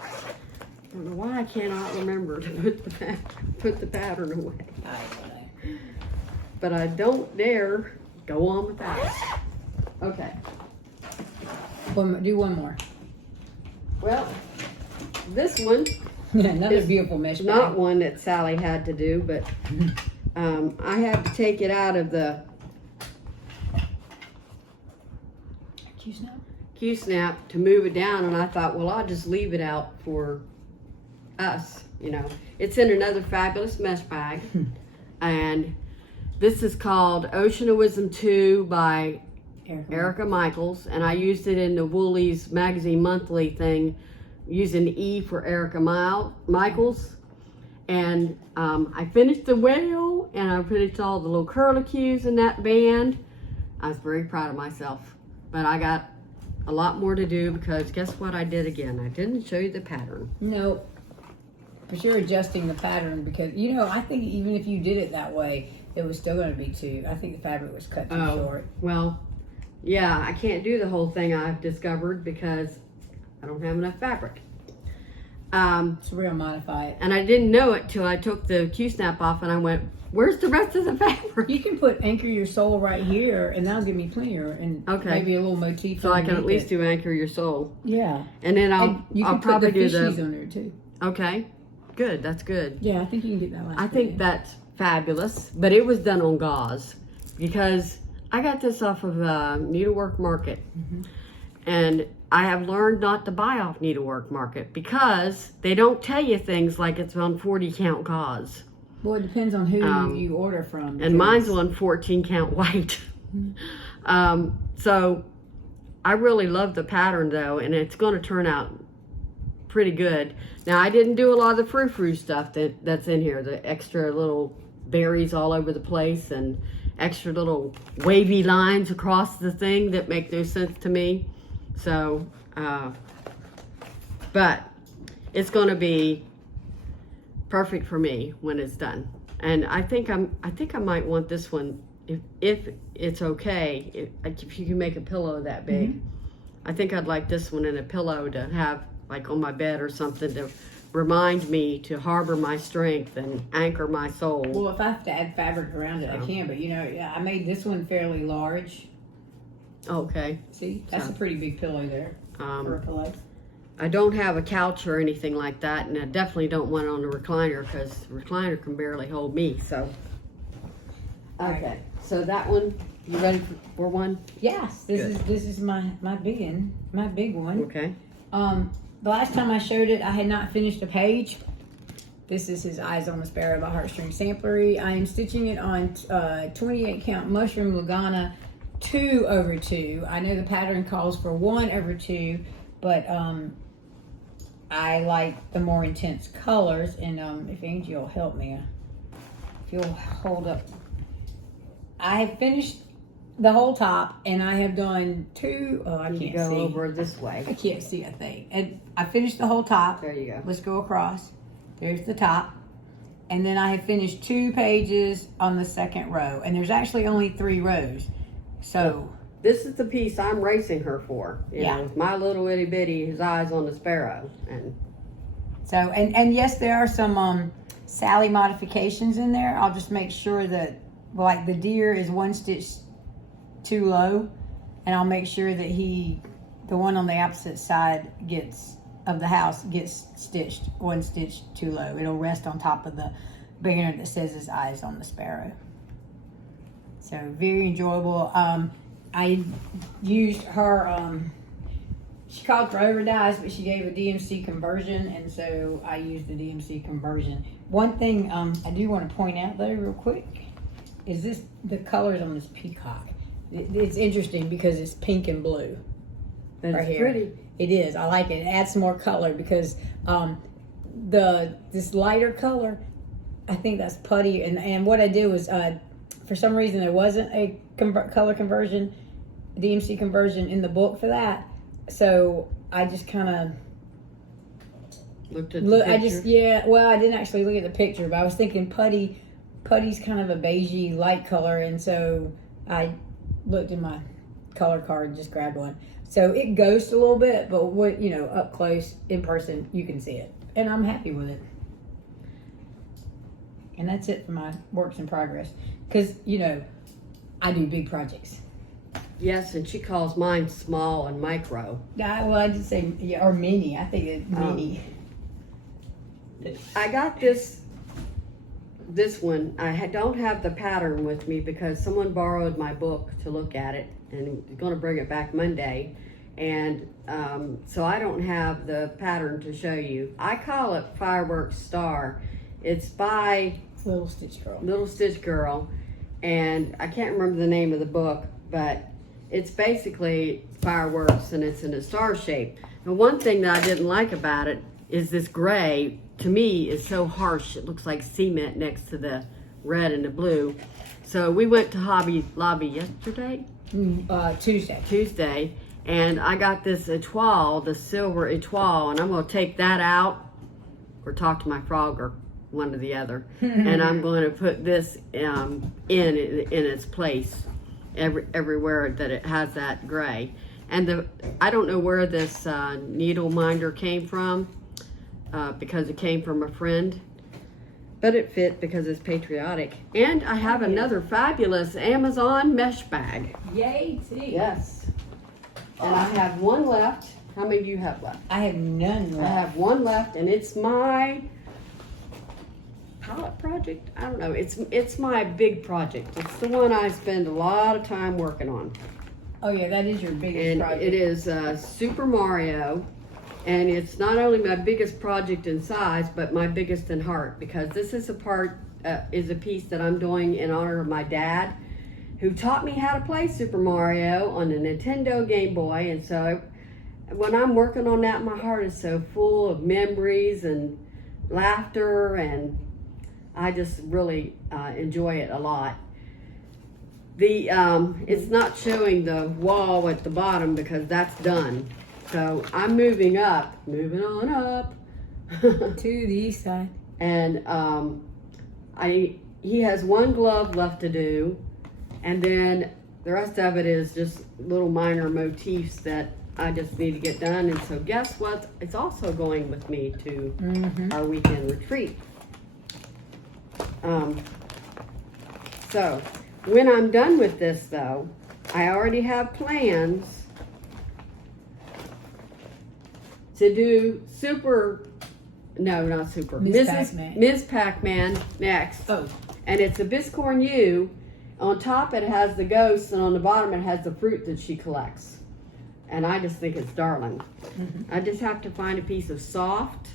don't know why I cannot remember to put the pattern away. All right, whatever. But I don't dare go on without it. Okay. Do one more. Well, this one Another It's beautiful mesh bag. not one that Sally had to do, but I had to take it out of the Q-snap to move it down, and I thought, well, I'll just leave it out for us, It's in another fabulous mesh bag, and this is called Ocean of Wisdom 2 by Erica Michaels, and I used it in the Woolies Magazine Monthly thing, using E for Erica Michaels. And I finished the whale, and I finished all the little curlicues in that band. I was very proud of myself. But I got a lot more to do because guess what I did again? I didn't show you the pattern. No. But you're adjusting the pattern because, I think even if you did it that way, it was still going to be too. I think the fabric was cut too short. Well, yeah, I can't do the whole thing I've discovered because I don't have enough fabric. So we're going to modify it. And I didn't know it till I took the Q-snap off and I went, where's the rest of the fabric? You can put Anchor Your Soul right here, and that'll give me plenty of, and Okay. maybe a little motif. So I can at least underneath do Anchor Your Soul. it. Yeah. And then And you I'll can put probably the do fishies the, on there too. okay. Good, that's good. Yeah, I think you can get that last I think that's fabulous, but it was done on gauze because I got this off of Needlework Market. And I have learned not to buy off Needlework Market because they don't tell you things like it's on 40 count gauze. Well, it depends on who you order from. And mine's on 14 count white. So I really love the pattern though, and it's going to turn out pretty good. Now I didn't do a lot of the frou-frou stuff that's in here, the extra little berries all over the place and extra little wavy lines across the thing that make no sense to me. So, but it's going to be perfect for me when it's done. And I think I might want this one if it's okay. If you can make a pillow that big, I think I'd like this one in a pillow to have like on my bed or something to remind me to harbor my strength and anchor my soul. Well, if I have to add fabric around it, I can. But you know, yeah, I made this one fairly large. Okay. See, that's a pretty big pillow there for a pillow. I don't have a couch or anything like that, and I definitely don't want it on a recliner because the recliner can barely hold me. So, okay. So that one, you ready for one? Yes, this is my big one. Okay. The last time I showed it, I had not finished a page. This is his Eyes on the Sparrow by Heartstring Samplery. I am stitching it on 28 count mushroom Lugana 2/2. I know the pattern calls for 1/2, but I like the more intense colors. And if Angie will help me, if you'll hold up, I have finished the whole top, and I have done two. Oh, I can't go see. over this way. I can't see a thing. And I finished the whole top. There you go. Let's go across. There's the top. And then I have finished 2 pages on the second row. And there's actually only 3 rows. So this is the piece I'm racing her for. You Yeah. know, with my little itty bitty, his eyes on the sparrow. And so and yes, there are some Sally modifications in there. I'll just make sure that like the deer is 1 stitch too low, and I'll make sure that the one on the opposite side of the house gets stitched 1 stitch too low. It'll rest on top of the banner that says his Eyes on the Sparrow. So very enjoyable. I used her, she called for over dies, but she gave a DMC conversion, and so I used the DMC conversion. One thing I do want to point out though real quick is the colors on this peacock. It's interesting because it's pink and blue. that's right here. pretty. It is. I like it. It adds some more color because this lighter color, I think that's putty. And what I did was, for some reason, there wasn't a color conversion, DMC conversion in the book for that. So I just kind of Looked at the picture. Well, I didn't actually look at the picture, but I was thinking putty. Putty's kind of a beigey light color, and so I looked in my color card and just grabbed one. So it ghosts a little bit, but up close in person you can see it, and I'm happy with it. And that's it for my works in progress, because I do big projects. Yes, and she calls mine small and micro. I did say or mini. I think it's mini. I got this one. I don't have the pattern with me because someone borrowed my book to look at it and is going to bring it back Monday. And so I don't have the pattern to show you. I call it Fireworks Star. It's by Little Stitch Girl. Little Stitch Girl. And I can't remember the name of the book, but it's basically fireworks and it's in a star shape. And one thing that I didn't like about it is this gray, to me, is so harsh. It looks like cement next to the red and the blue. So we went to Hobby Lobby yesterday? Tuesday. And I got this etoile, the silver etoile, and I'm going to take that out or talk to my frogger, one or the other. And I'm going to put this in its place everywhere that it has that gray. And I don't know where this needle minder came from because it came from a friend. But it fit because it's patriotic. And I have another fabulous Amazon mesh bag. Yay, too. Yes. And I have one left. How many do you have left? I have none left. I have one left, and it's my call it project? I don't know. It's my big project. It's the one I spend a lot of time working on. Oh yeah, that is your biggest And project. it is Super Mario. And it's not only my biggest project in size, but my biggest in heart, because this is a piece that I'm doing in honor of my dad, who taught me how to play Super Mario on the Nintendo Game Boy. And so when I'm working on that, my heart is so full of memories and laughter, and I just really enjoy it a lot. It's not showing the wall at the bottom because that's done. So I'm moving on up to the east side. And he has one glove left to do, and then the rest of it is just little minor motifs that I just need to get done. And so guess what? It's also going with me to our weekend retreat. So when I'm done with this though, I already have plans to do Ms. Pac-Man next. Oh. And it's a Biscorn U. On top it has the ghosts, and on the bottom it has the fruit that she collects. And I just think it's darling. I just have to find a piece of soft,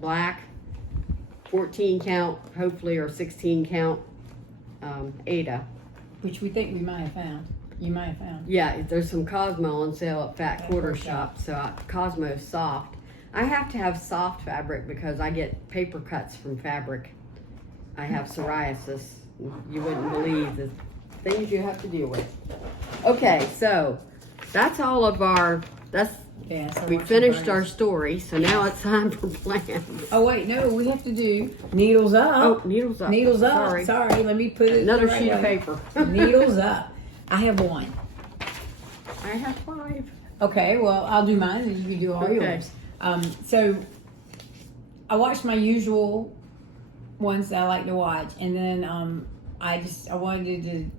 black, 14 count, hopefully, or 16 count Ada. Which we think we might have found. You might have found. Yeah, there's some Cosmo on sale at Fat Quarter Shop. So Cosmo's soft. I have to have soft fabric because I get paper cuts from fabric. I have psoriasis. You wouldn't believe the things you have to deal with. Okay, so that's all of our. We finished our story, so now it's time for plans. Oh wait, no, we have to do needles up. Oh, needles up. Needles up. Sorry, let me put it. Another sheet of paper. Needles up. I have one. I have 5. Okay, well I'll do mine, and you can do all yours. So I watched my usual ones that I like to watch, and then I wanted to.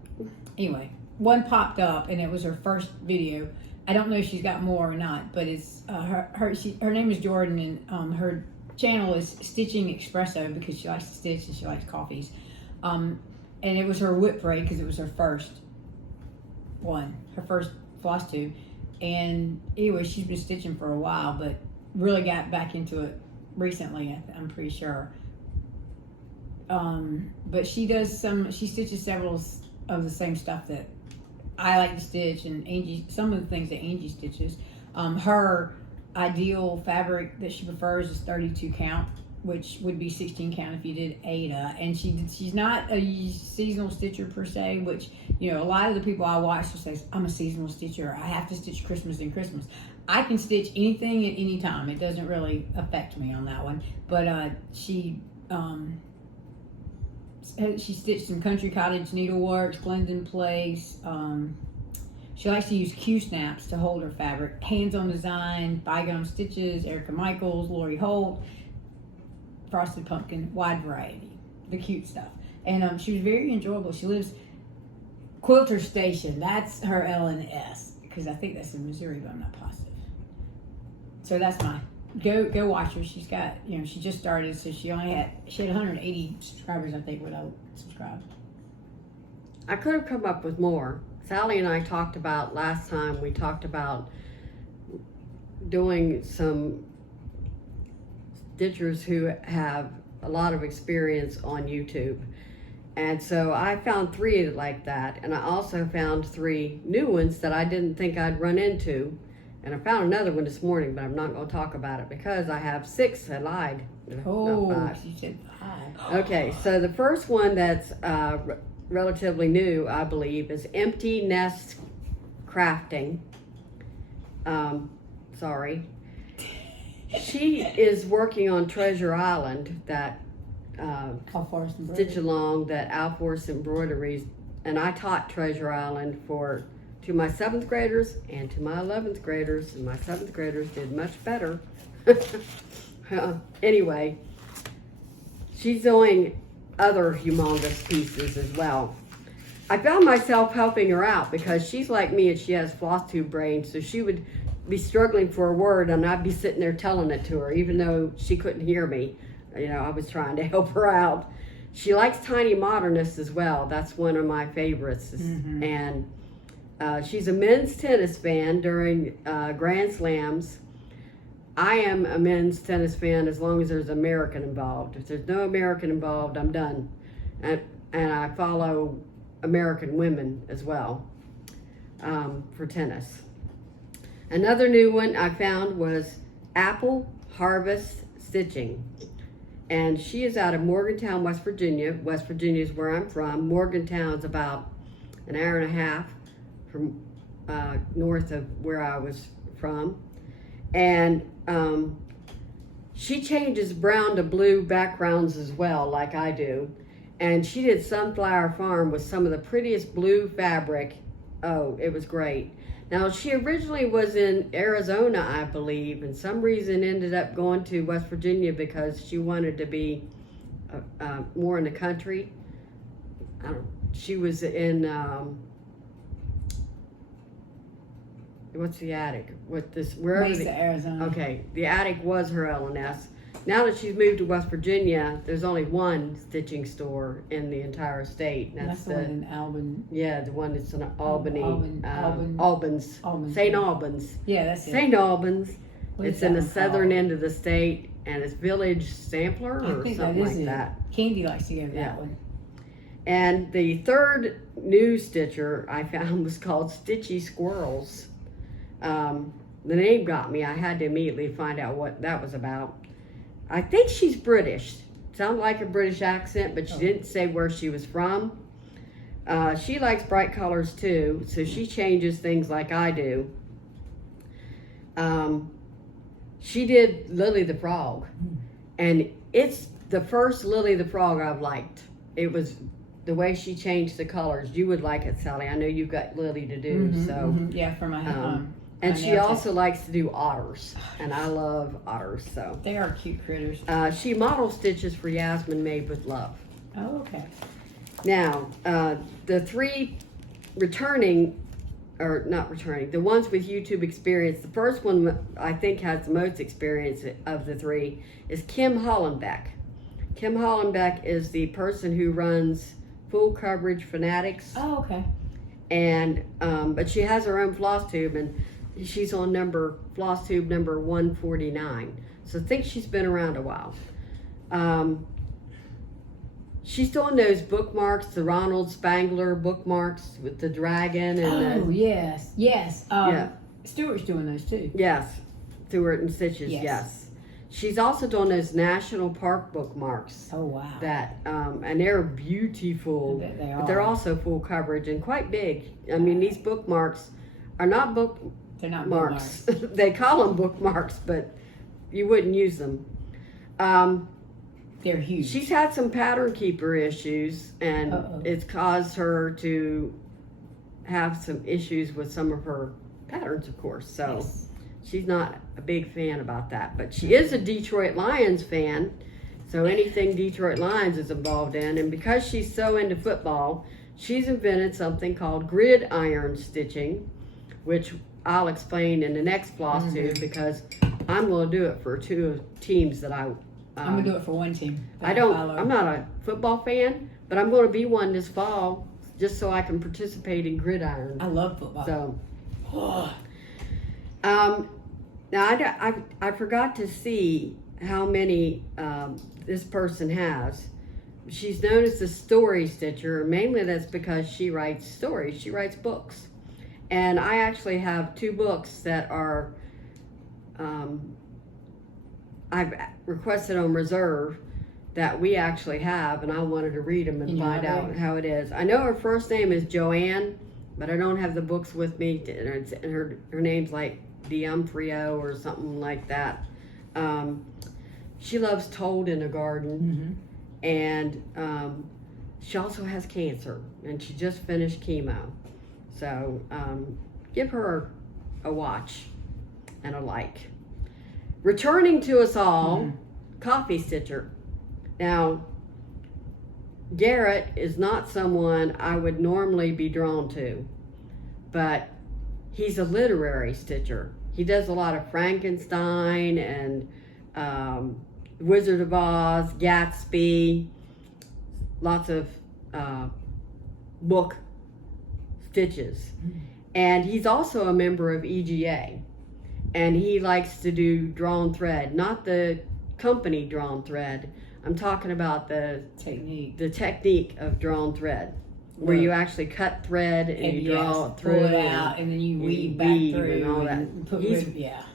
Anyway, one popped up, and it was her first video. I don't know if she's got more or not, but it's her name is Jordan, and her channel is Stitching Espresso because she likes to stitch and she likes coffees. And it was her whip braid because it was her first one, her first Flosstube. And anyway, she's been stitching for a while, but really got back into it recently, I'm pretty sure. But she stitches several of the same stuff that I like to stitch, and Angie, some of the things that Angie stitches. Her ideal fabric that she prefers is 32 count, which would be 16 count if you did Ada. And she's not a seasonal stitcher per se, which, you know, a lot of the people I watch will say, I'm a seasonal stitcher. I have to stitch Christmas and Christmas. I can stitch anything at any time. It doesn't really affect me on that one. But she stitched some Country Cottage Needleworks, Glendon Place. She likes to use Q-snaps to hold her fabric. Hands on Design, Bygone Stitches, Erica Michaels, Lori Holt, Frosted Pumpkin, wide variety, the cute stuff. And she was very enjoyable. She lives Quilter Station. That's her LNS, because I think that's in Missouri, but I'm not positive. So that's mine. Go watch her. She's got, you know, she just started, so she had 180 subscribers, I think, when I subscribed. I could have come up with more. Sally and I talked about last time, we talked about doing some stitchers who have a lot of experience on YouTube. And so I found 3 like that, and I also found 3 new ones that I didn't think I'd run into. And I found another one this morning, but I'm not going to talk about it because I have 6. I lied. Oh, not 5. she said 5. Okay, so the first one that's relatively new, I believe, is Empty Nest Crafting. Sorry. She is working on Treasure Island, that Stitch Along, that Alforce Embroideries, and I taught Treasure Island to my 7th graders and to my 11th graders, and my 7th graders did much better. Anyway, she's doing other humongous pieces as well. I found myself helping her out because she's like me and she has Flosstube brain, so she would be struggling for a word and I'd be sitting there telling it to her even though she couldn't hear me. You know, I was trying to help her out. She likes Tiny Modernists as well. That's one of my favorites. And she's a men's tennis fan during Grand Slams. I am a men's tennis fan as long as there's American involved. If there's no American involved, I'm done. And I follow American women as well for tennis. Another new one I found was Apple Harvest Stitching. And she is out of Morgantown, West Virginia. West Virginia is where I'm from. Morgantown's about an hour and a half from north of where I was from. And she changes brown to blue backgrounds as well, like I do. And she did Sunflower Farm with some of the prettiest blue fabric. Oh, it was great. Now, she originally was in Arizona, I believe, and some reason ended up going to West Virginia because she wanted to be more in the country. She was in, what's the attic? Mesa, Arizona. Okay, the attic was her LNS. Now that she's moved to West Virginia, there's only one stitching store in the entire state. And that's the one in Albany. Yeah, the one that's in Albany. Albans. St. Albans. Yeah, that's it. St. Albans. What is It's in that the one southern called? end of the state, and it's Village Sampler I or think something that is like it. that. Candy likes to go to Yeah. that one. And the third new stitcher I found was called Stitchy Squirrels. The name got me. I had to immediately find out what that was about. I think she's British. Sounded like a British accent, but she didn't say where she was from. She likes bright colors too, so she changes things like I do. She did Lily the Frog, and it's the first Lily the Frog I've liked. It was the way she changed the colors. You would like it, Sally. I know you've got Lily to do, so. Yeah, for my And my she nail also likes to do otters, and I love otters, so. They are cute critters. She model stitches for Yasmin Made with Love. Oh, okay. Now, the three returning, or not returning, the ones with YouTube experience, the first one I think has the most experience of the three is Kim Hollenbeck. Kim Hollenbeck is the person who runs Full Coverage Fanatics. Oh, okay. And, but she has her own Flosstube, and she's on Flosstube number 149. So I think she's been around a while. She's doing those bookmarks, the Ronald Spangler bookmarks with the dragon and Oh, yes. Yes. Yeah. Stuart's doing those too. yes, Stewart and Stitches, Yes. yes. She's also doing those national park bookmarks Oh, wow. that, and they're beautiful, I bet they but they're are. also full coverage and quite big. I mean, these bookmarks are not They're not bookmarks. bookmarks. They call them bookmarks, but you wouldn't use them. They're huge. She's had some pattern keeper issues, and Uh-oh. it's caused her to have some issues with some of her patterns, of course. So Yes. she's not a big fan about that. But she is a Detroit Lions fan, so anything Detroit Lions is involved in. And because she's so into football, she's invented something called gridiron stitching, which I'll explain in the next Flosstube because I'm going to do it for two teams that I'm going to do it for one team. that I'm follow. not a football fan, but I'm going to be one this fall just so I can participate in gridiron. I love football. So, Oh, now I forgot to see how many this person has. She's known as the story stitcher. Mainly that's because she writes stories. She writes books. And I actually have 2 books that are, I've requested on reserve that we actually have, and I wanted to read them and You know find how out they- how it is. I know her first name is Joanne, but I don't have the books with me, and her name's like D'Umfrio or something like that. She loves Toad in the Garden, and she also has cancer, and she just finished chemo. So give her a watch and a like. Returning to us all, Coffee Stitcher. Now, Garrett is not someone I would normally be drawn to, but he's a literary stitcher. He does a lot of Frankenstein and Wizard of Oz, Gatsby, lots of book stitches. And he's also a member of EGA. And he likes to do drawn thread, not the company drawn thread. I'm talking about the technique of drawn thread, where you actually cut thread and you draw it through, pull it out, and then you weave back through and all that.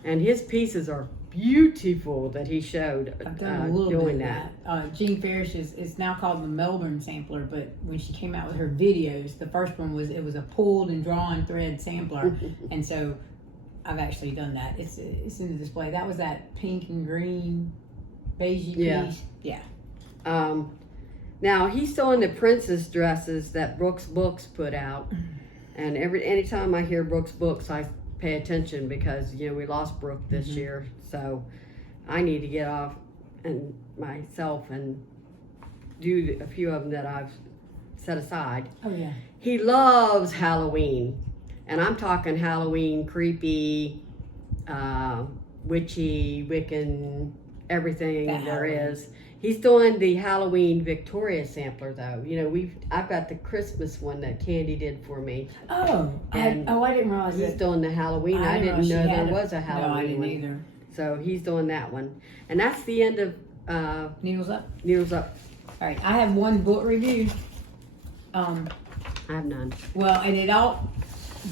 And his pieces are beautiful that he showed. I've done a little doing bit of that. Jean Farish it's now called the Melbourne Sampler, but when she came out with her videos, the first one was a pulled and drawn thread sampler, and so I've actually done that. It's in the display. That was that pink and green beige piece. Yeah. Now he's still in the princess dresses that Brooks Books put out, and anytime I hear Brooks Books, I pay attention because we lost Brooke this year, so I need to get off and myself and do a few of them that I've set aside. Oh yeah. He loves Halloween, and I'm talking Halloween, creepy, witchy, Wiccan, everything there is. He's doing the Halloween Victoria sampler though. I've got the Christmas one that Candy did for me. Oh, I didn't realize he's doing the Halloween. I didn't know there was a Halloween No, I didn't one. either. So he's doing that one, and that's the end of Needles Up. Needles Up. All right, I have one book review. I have none. Well, and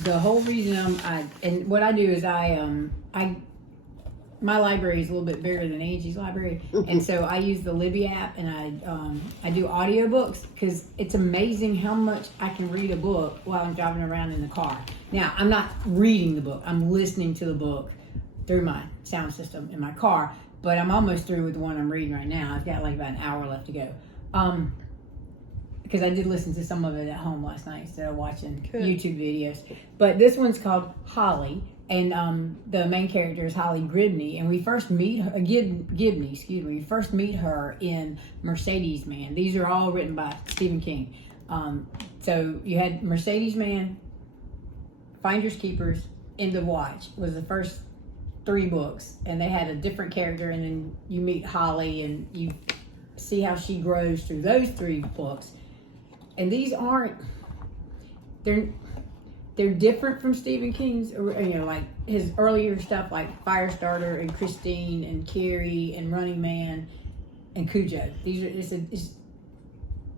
the whole reason and what I do is my library is a little bit bigger than Angie's library, and so I use the Libby app, and I do audiobooks because it's amazing how much I can read a book while I'm driving around in the car. Now, I'm not reading the book, I'm listening to the book through my sound system in my car, but I'm almost through with the one I'm reading right now. I've got like about an hour left to go. Because I did listen to some of it at home last night instead of watching YouTube videos. But this one's called Holly, and the main character is Holly Gibney, and we first meet her, Gibney, excuse me. We first meet her in Mercedes Man. These are all written by Stephen King. So you had Mercedes Man, Finders Keepers, End of Watch was the first 3 books, and they had a different character, and then you meet Holly, and you see how she grows through those 3 books. And these they're different from Stephen King's, like his earlier stuff, like Firestarter and Christine and Carrie and Running Man and Cujo. These are it's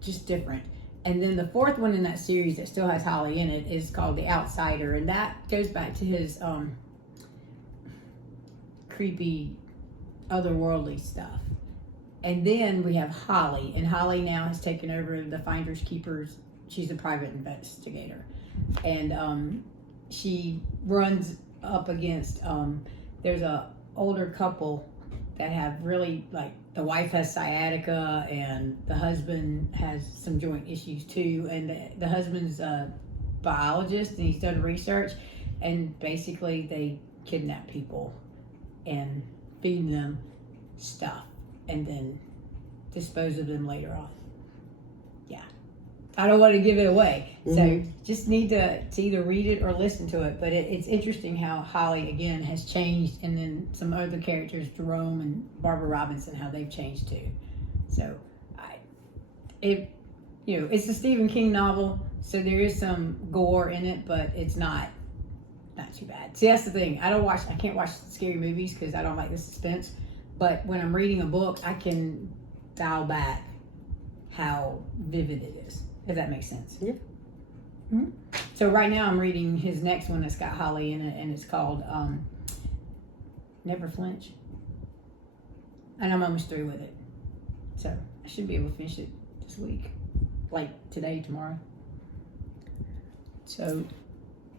just different. And then the 4th one in that series that still has Holly in it is called The Outsider, and that goes back to his creepy, otherworldly stuff. And then we have Holly, and Holly now has taken over the Finders Keepers. She's a private investigator, and she runs up against. There's a older couple that have really, like, the wife has sciatica, and the husband has some joint issues too. And the husband's a biologist, and he's done research, and basically they kidnap people and feed them stuff, and then dispose of them later on. Yeah. I don't want to give it away. So just need to either read it or listen to it. But it's interesting how Holly, again, has changed. And then some other characters, Jerome and Barbara Robinson, how they've changed too. So it's a Stephen King novel. So there is some gore in it, but it's not too bad. See, that's the thing. I can't watch scary movies because I don't like the suspense. But when I'm reading a book, I can dial back how vivid it is, if that makes sense. Yeah. Mm-hmm. So right now I'm reading his next one that's got Holly in it, and it's called Never Flinch. And I'm almost through with it. So I should be able to finish it this week. Like today, tomorrow. So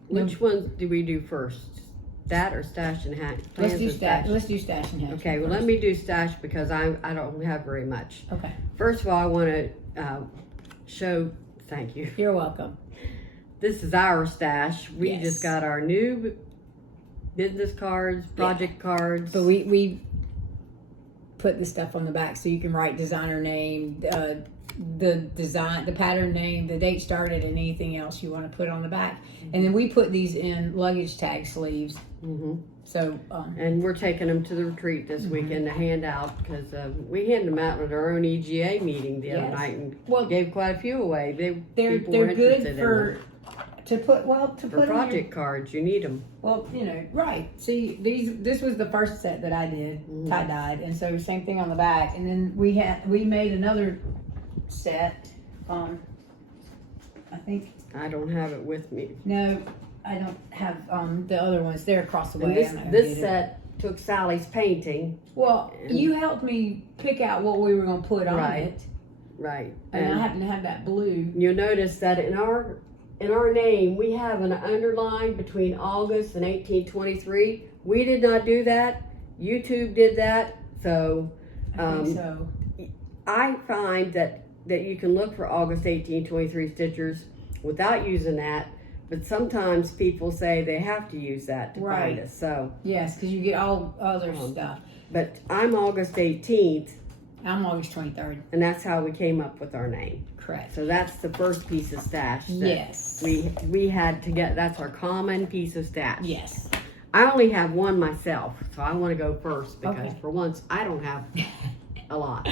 which ones do we do first? That or Stash and Hatch? Let's do Stash and Hatch. Okay, well, let me do Stash because I don't have very much. Okay. First of all, I want to show, thank you. You're welcome. This is our stash. We just got our new business cards, project cards. But we put the stuff on the back so you can write designer name, the design, the pattern name, the date started, and anything else you want to put on the back. And then we put these in luggage tag sleeves So, And we're taking them to the retreat this weekend to hand out, because we handed them out at our own EGA meeting the other Yes. night and Well, gave quite a few away. they're People were good interested for to put for put on your, project cards. You need them. well, you know, right. See, this was the first set that I did, tie dyed, and so same thing on the back. And then we made another set. I think I don't have it with me. no, I don't have the other ones. They're across the way. And I'm not gonna this get it. set took Sally's painting. Well, and- you helped me pick out what we were going to put on Right. it, Right. and I happen to have that blue. You'll notice that in our name we have an underline between August and 1823. We did not do that. YouTube did that. So I think so. I find that you can look for August 1823 stitchers without using that, but sometimes people say they have to use that to Right. find us. So, Yes, because you get all other stuff. but I'm August 18th, I'm August 23rd. and that's how we came up with our name. Correct. So that's the first piece of stash. That Yes. We had to get. That's our common piece of stash. Yes. I only have one myself, so I want to go first because Okay. for once I don't have a lot.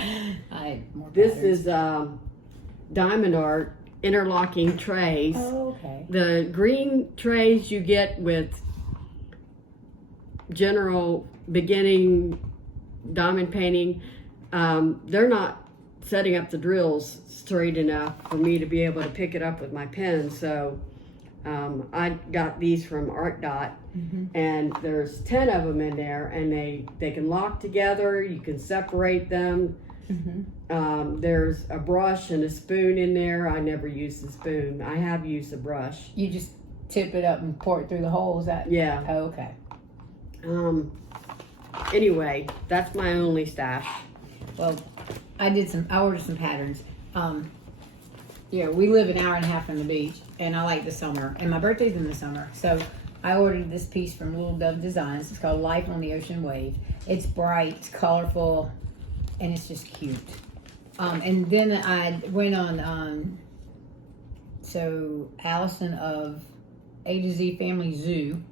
More This patterns. is diamond art interlocking trays. Oh, okay. The green trays you get with general beginning diamond painting, they're not setting up the drills straight enough for me to be able to pick it up with my pen. So I got these from Art Dot, and there's 10 of them in there, and they can lock together. You can separate them. There's a brush and a spoon in there. I never use the spoon. I have used the brush. You just tip it up and pour it through the holes. Yeah. Oh, okay. Anyway, that's my only stash. Well, I ordered some patterns. Yeah, we live an hour and a half from the beach, and I like the summer, and my birthday's in the summer, so I ordered this piece from Little Dove Designs. It's called Life on the Ocean Wave. It's bright, it's colorful, and it's just cute. And then I went on, so Allison of A to Z Family Zoo,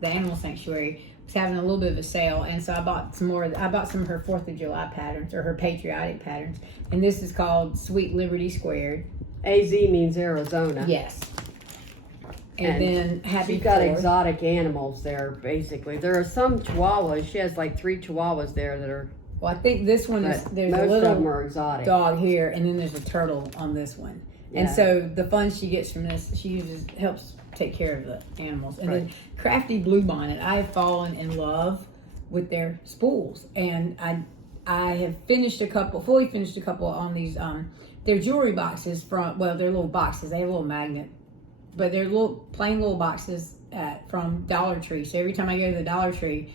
the animal sanctuary, was having a little bit of a sale, and so I bought some more. I bought some of her 4th of July patterns, or her patriotic patterns, and this is called Sweet Liberty Squared. AZ means Arizona. Yes. And then Happy She's got 4th. exotic animals there, basically. There are some chihuahuas. She has like 3 chihuahuas there that are, Well, I think this one is, but there's most a of them little are exotic. dog here, and then there's a turtle on this one. And Yeah. so the funds she gets from this, she helps take care of the animals. And then Right. Crafty Bluebonnet, I have fallen in love with their spools, and I have fully finished a couple on these. They're jewelry boxes they're little boxes. They have a little magnet, but they're plain little boxes from Dollar Tree. So every time I go to the Dollar Tree,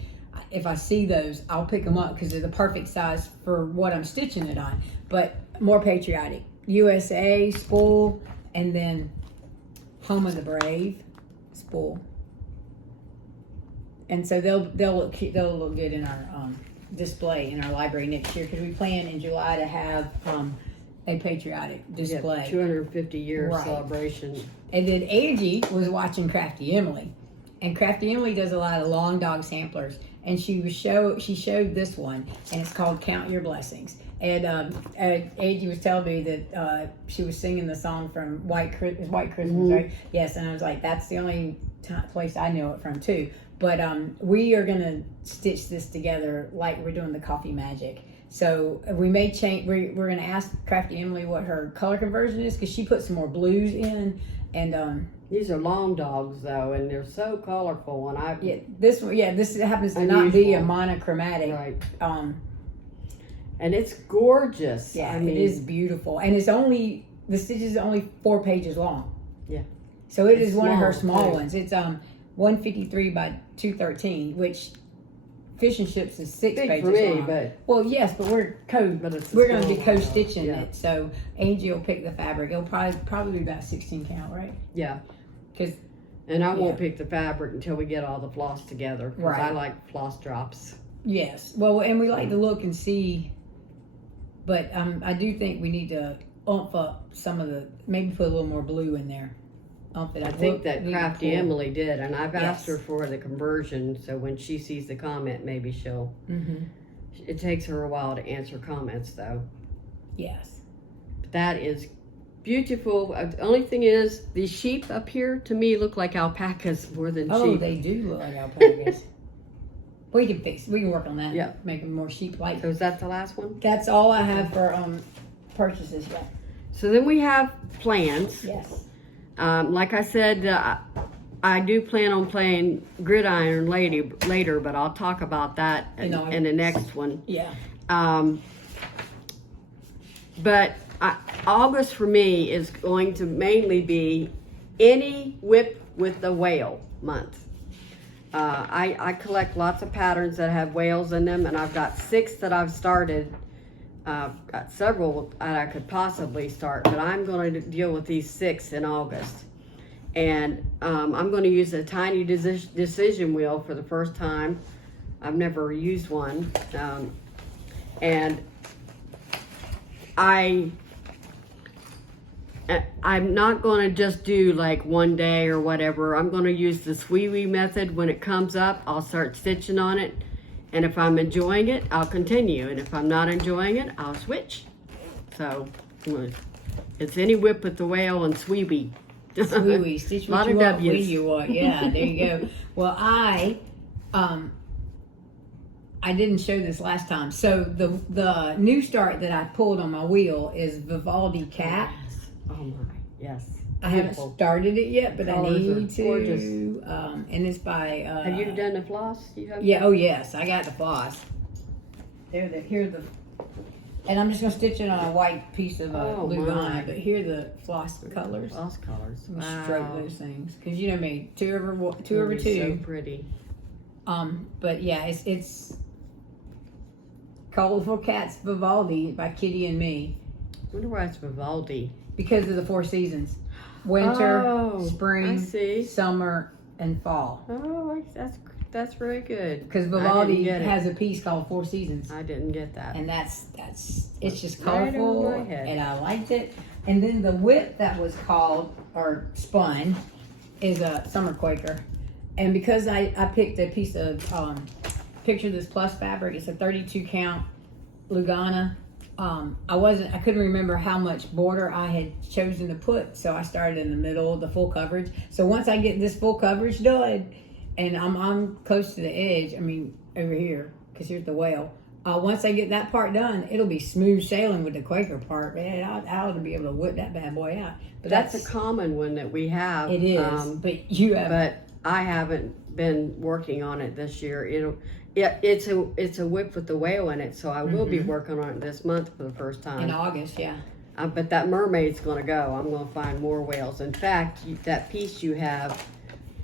if I see those, I'll pick them up because they're the perfect size for what I'm stitching it on. But more patriotic, USA spool, and then Home of the Brave spool. And so they'll look cute, they'll look good in our display in our library next year, because we plan in July to have a patriotic display. 250-year Right. celebration. And then Angie was watching Crafty Emily, and Crafty Emily does a lot of long dog samplers, and she showed this one, and it's called Count Your Blessings. And Angie was telling me that she was singing the song from White Christmas, right? Yes, and I was like, that's the only place I know it from too. But we are gonna stitch this together like we're doing the Coffee Magic. So we may change. We're gonna ask Crafty Emily what her color conversion is, because she put some more blues in, and These are long dogs though, and they're so colorful. And this happens to not be a Unusual. monochromatic. right, and it's gorgeous. Yeah, I mean, it is beautiful, and the stitch is only 4 pages long. Yeah. So it It's is one of her small, small too. ones. It's 153 by 213, which Fish and Chips is 6 big pages for me, long. but Well, yes, but we're it's a we're going to be small one, though. co-stitching Yeah. it. So Angie will pick the fabric. It'll probably be about 16 count, right? Yeah. 'Cause And I won't Yeah. pick the fabric until we get all the floss together, because Right. I like floss drops. yes, well, and we like to look and see, but I do think we need to ump up some of maybe put a little more blue in there. outfit. I think that Crafty Emily. Emily did, and I've asked Yes. her for the conversion, so when she sees the comment, maybe she'll. It takes her a while to answer comments, though. Yes. But that is beautiful. The only thing is, these sheep up here to me look like alpacas more than Oh, sheep. they do look like alpacas. We can work on that. Yeah. Make them more sheep-like. So is that the last one? That's all I have for purchases. Yeah. So then we have plans. Yes. Like I said, I do plan on playing Gridiron later, but I'll talk about that in the next one. Yeah. But August for me is going to mainly be any whip with the whale month. I collect lots of patterns that have whales in them, and I've got 6 that I've started. I've got several that I could possibly start, but I'm going to deal with these 6 in August. And I'm going to use a tiny decision wheel for the first time. I've never used one. And I'm not going to just do like one day or whatever. I'm going to use the Sweewee method. When it comes up, I'll start stitching on it. And if I'm enjoying it, I'll continue. And if I'm not enjoying it, I'll switch. So it's any whip with the whale and Sweewee. Sweewee, stitch what you want, when you want. Yeah, there you go. Well, I didn't show this last time. So the new start that I pulled on my wheel is Vivaldi Cat. Yes. Oh my, yes. I haven't started it yet, but I need to. Gorgeous. And it's by. Have you done the floss? Yeah. Oh yes, I got the floss. Here's the. And I'm just gonna stitch it on a white piece of Lugana, but here are the floss colors. Floss colors. Wow. Stroke those things, because you know me, two over two. So pretty. But yeah, it's Colorful Cats Vivaldi by Kitty and Me. I wonder why it's Vivaldi. Because of the 4 seasons: winter, spring, summer, and fall. Oh, that's very good. Because Vivaldi has a piece called 4 Seasons. I didn't get that. And that's it's just Right colorful, over my head. and I liked it. And then the whip that was called or spun is a Summer Quaker. And because I picked a piece of picture this plus fabric, it's a 32 count Lugana. I couldn't remember how much border I had chosen to put, so I started in the middle, the full coverage. So once I get this full coverage done, and I'm close to the edge, I mean over here, because here's the whale. Once I get that part done, it'll be smooth sailing with the Quaker part. Man, I ought to be able to whip that bad boy out. But that's a common one that we have. It is, but you have. But I haven't been working on it this year. It's a whip with the whale in it, so I will be working on it this month for the first time. In August, yeah. But that mermaid's going to go. I'm going to find more whales. In fact, that piece you have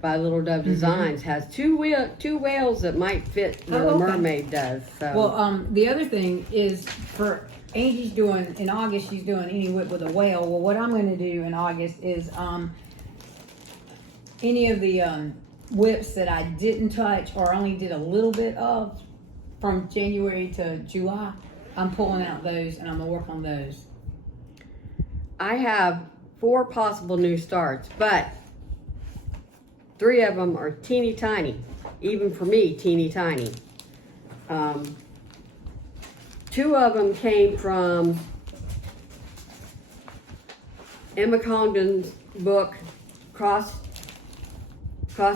by Little Dove Designs has two whales that might fit where the mermaid does. So. Well, the other thing is for Angie's doing in August. She's doing any whip with a whale. Well, what I'm going to do in August is any of the whips that I didn't touch or only did a little bit of from January to July. I'm pulling out those and I'm gonna work on those. I have 4 possible new starts, but 3 of them are teeny tiny. Even for me, teeny tiny. 2 of them came from Emma Condon's book, Cross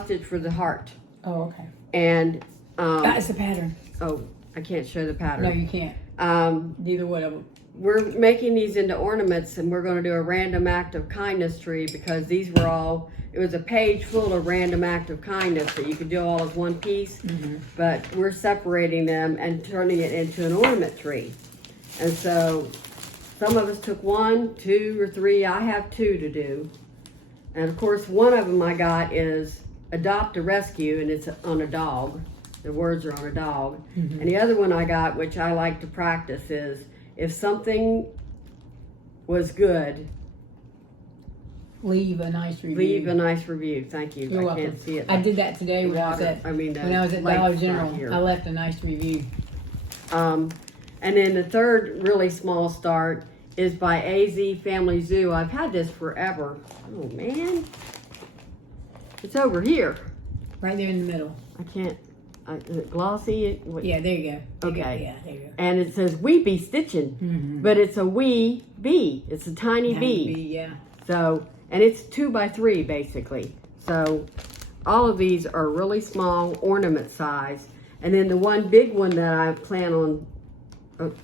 Stitch for the Heart. Oh, okay. And that's the pattern. Oh, I can't show the pattern. No, you can't. Neither one of them. We're making these into ornaments, and we're going to do a random act of kindness tree because these were all. It was a page full of random act of kindness that you could do all as one piece, but we're separating them and turning it into an ornament tree. And so, some of us took 1, 2, or 3. I have 2 to do, and of course, one of them I got is adopt a rescue, and it's on a dog. The words are on a dog. And the other one I got, which I like to practice, is if something was good, leave a nice review. Leave a nice review. Thank you. You're welcome. Can't see it. I did that today when I was at Dollar General. I left a nice review. And then the third really small start is by AZ Family Zoo. I've had this forever. Oh man. It's over here. Right there in the middle. I can't, is it glossy? Yeah, there you go. There you go. Okay. Yeah, there you go. And it says we be stitching, but it's a wee bee. It's a tiny bee. Yeah. So, and it's 2x3 basically. So all of these are really small ornament size. And then the one big one that I plan on,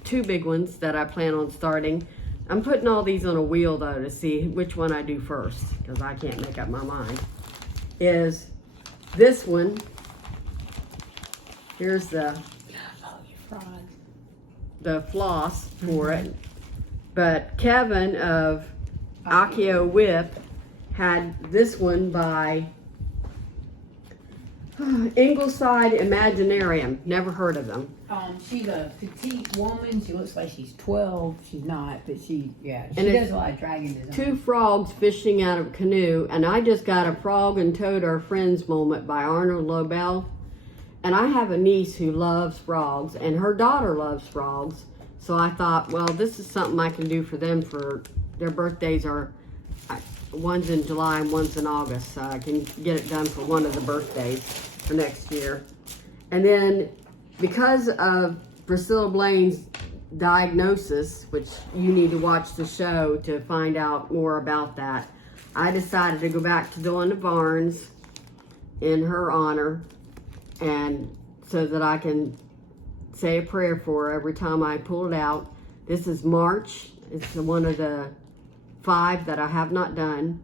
two big ones that I plan on starting, I'm putting all these on a wheel though to see which one I do first, because I can't make up my mind, is this one. Here's the floss for it. But Kevin of Akio Whip had this one by Ingleside Imaginarium. Never heard of them. She's a petite woman. She looks like she's 12. She's not, but she And does a lot of dragon design. Two frogs fishing out of a canoe, and I just got a Frog and Toad Are Friends moment by Arnold Lobel. And I have a niece who loves frogs, and her daughter loves frogs. So I thought, well, this is something I can do for them for their birthdays are, one's in July and one's in August. So I can get it done for one of the birthdays for next year. And then because of Priscilla Blaine's diagnosis, which you need to watch the show to find out more about that, I decided to go back to Donna Barnes in her honor, and so that I can say a prayer for her every time I pull it out. This is March. It's one of the 5 that I have not done,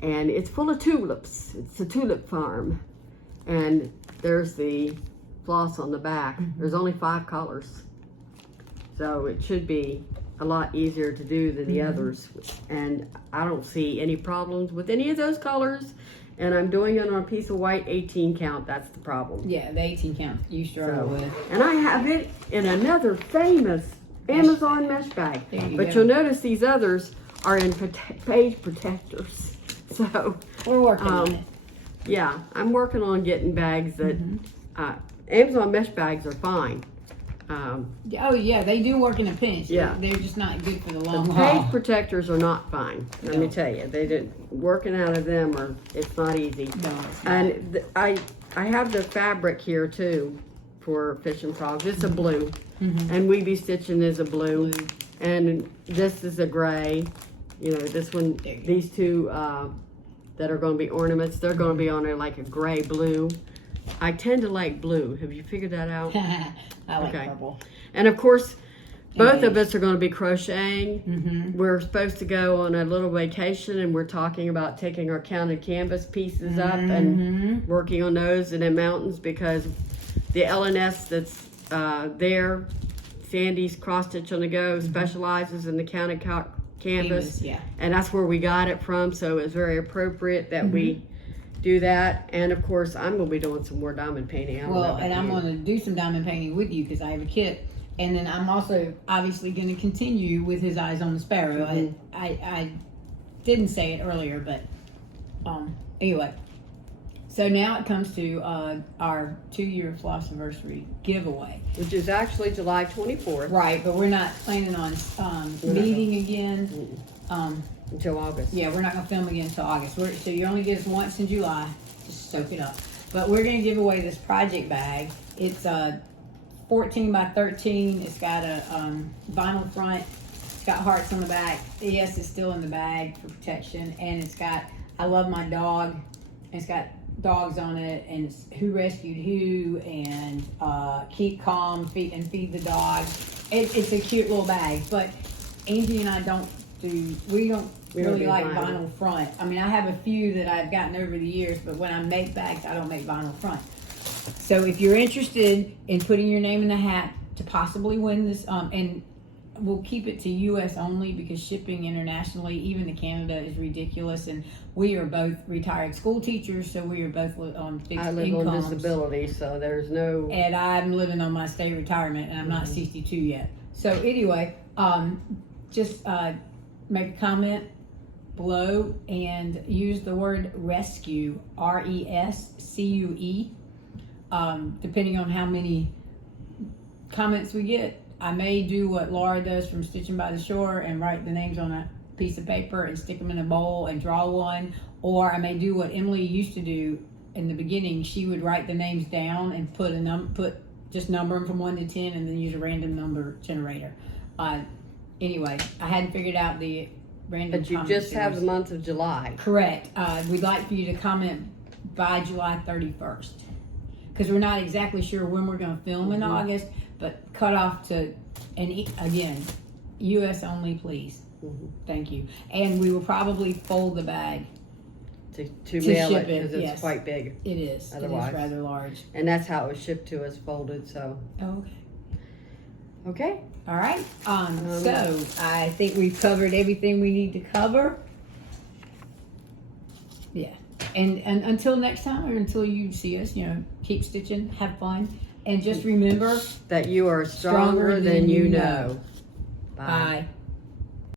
and it's full of tulips. It's a tulip farm, and there's the floss on the back. There's only 5 colors, so it should be a lot easier to do than the others, and I don't see any problems with any of those colors. And I'm doing it on a piece of white 18 count. That's the problem. Yeah, the 18 count you struggle with. And I have it in another famous Amazon mesh bag. But you'll notice these others are in page protectors. So we're working on it. Yeah, I'm working on getting bags that Amazon mesh bags are fine. Oh yeah, they do work in a pinch. Yeah. They're just not good for the long The haul. page protectors are not fine. Let me tell you, they didn't working out of them, or it's not easy. No, it's not. And I have the fabric here too for fishing frogs. It's a blue, and We Be Stitching is a blue, and this is a gray. You know, this one, these two that are going to be ornaments, they're going to be on like a gray blue. I tend to like blue. Have you figured that out? I like purple. And of course, both of us are going to be crocheting. We're supposed to go on a little vacation, and we're talking about taking our counted canvas pieces up and working on those in the mountains, because the LNS that's there, Sandy's Cross Stitch on the Go, specializes in the counted canvas. Yeah. And that's where we got it from, so it's very appropriate that we do that. And of course, I'm going to be doing some more diamond painting. Well, and I'm going to do some diamond painting with you because I have a kit. And then I'm also obviously going to continue with His Eyes on the Sparrow. I didn't say it earlier, but anyway. So now it comes to our 2-year Flossiversary giveaway. Which is actually July 24th. Right, but we're not planning on meeting again. Until August. Yeah, we're not going to film again until August. So you only get us once in July. Just soak it up. But we're going to give away this project bag. It's 14 by 13. It's got a vinyl front. It's got hearts on the back. Yes, it's still in the bag for protection. And it's got I Love My Dog. And it's got dogs on it. And it's Who Rescued Who. And Keep Calm, Feed the Dog. It's a cute little bag. But Angie and I we don't really like vinyl front. I mean, I have a few that I've gotten over the years, but when I make bags, I don't make vinyl front. So if you're interested in putting your name in the hat to possibly win this, and we'll keep it to U.S. only, because shipping internationally, even to Canada, is ridiculous. And we are both retired school teachers, so we are both on fixed I live incomes. on disability, so there's no... And I'm living on my state retirement, and I'm not 62 yet. So anyway, just make a comment below and use the word rescue, RESCUE. Depending on how many comments we get, I may do what Laura does from Stitching by the Shore and write the names on a piece of paper and stick them in a bowl and draw one, or I may do what Emily used to do in the beginning. She would write the names down and just number them from 1 to 10, and then use a random number generator. Anyway, I hadn't figured out the random. But you just have the month of July. Correct. We'd like for you to comment by July 31st, because we're not exactly sure when we're going to film in August, but cut off to, and again, U.S. only, please. Thank you. And we will probably fold the bag To mail it, ship it, because it's yes. quite big. It is. Otherwise. It is rather large. And that's how it was shipped to us, folded, so. Okay. Okay. All right. So I think we've covered everything we need to cover. Yeah. And until next time, or until you see us, keep stitching, have fun, and just remember that you are stronger than you know. Bye. Bye.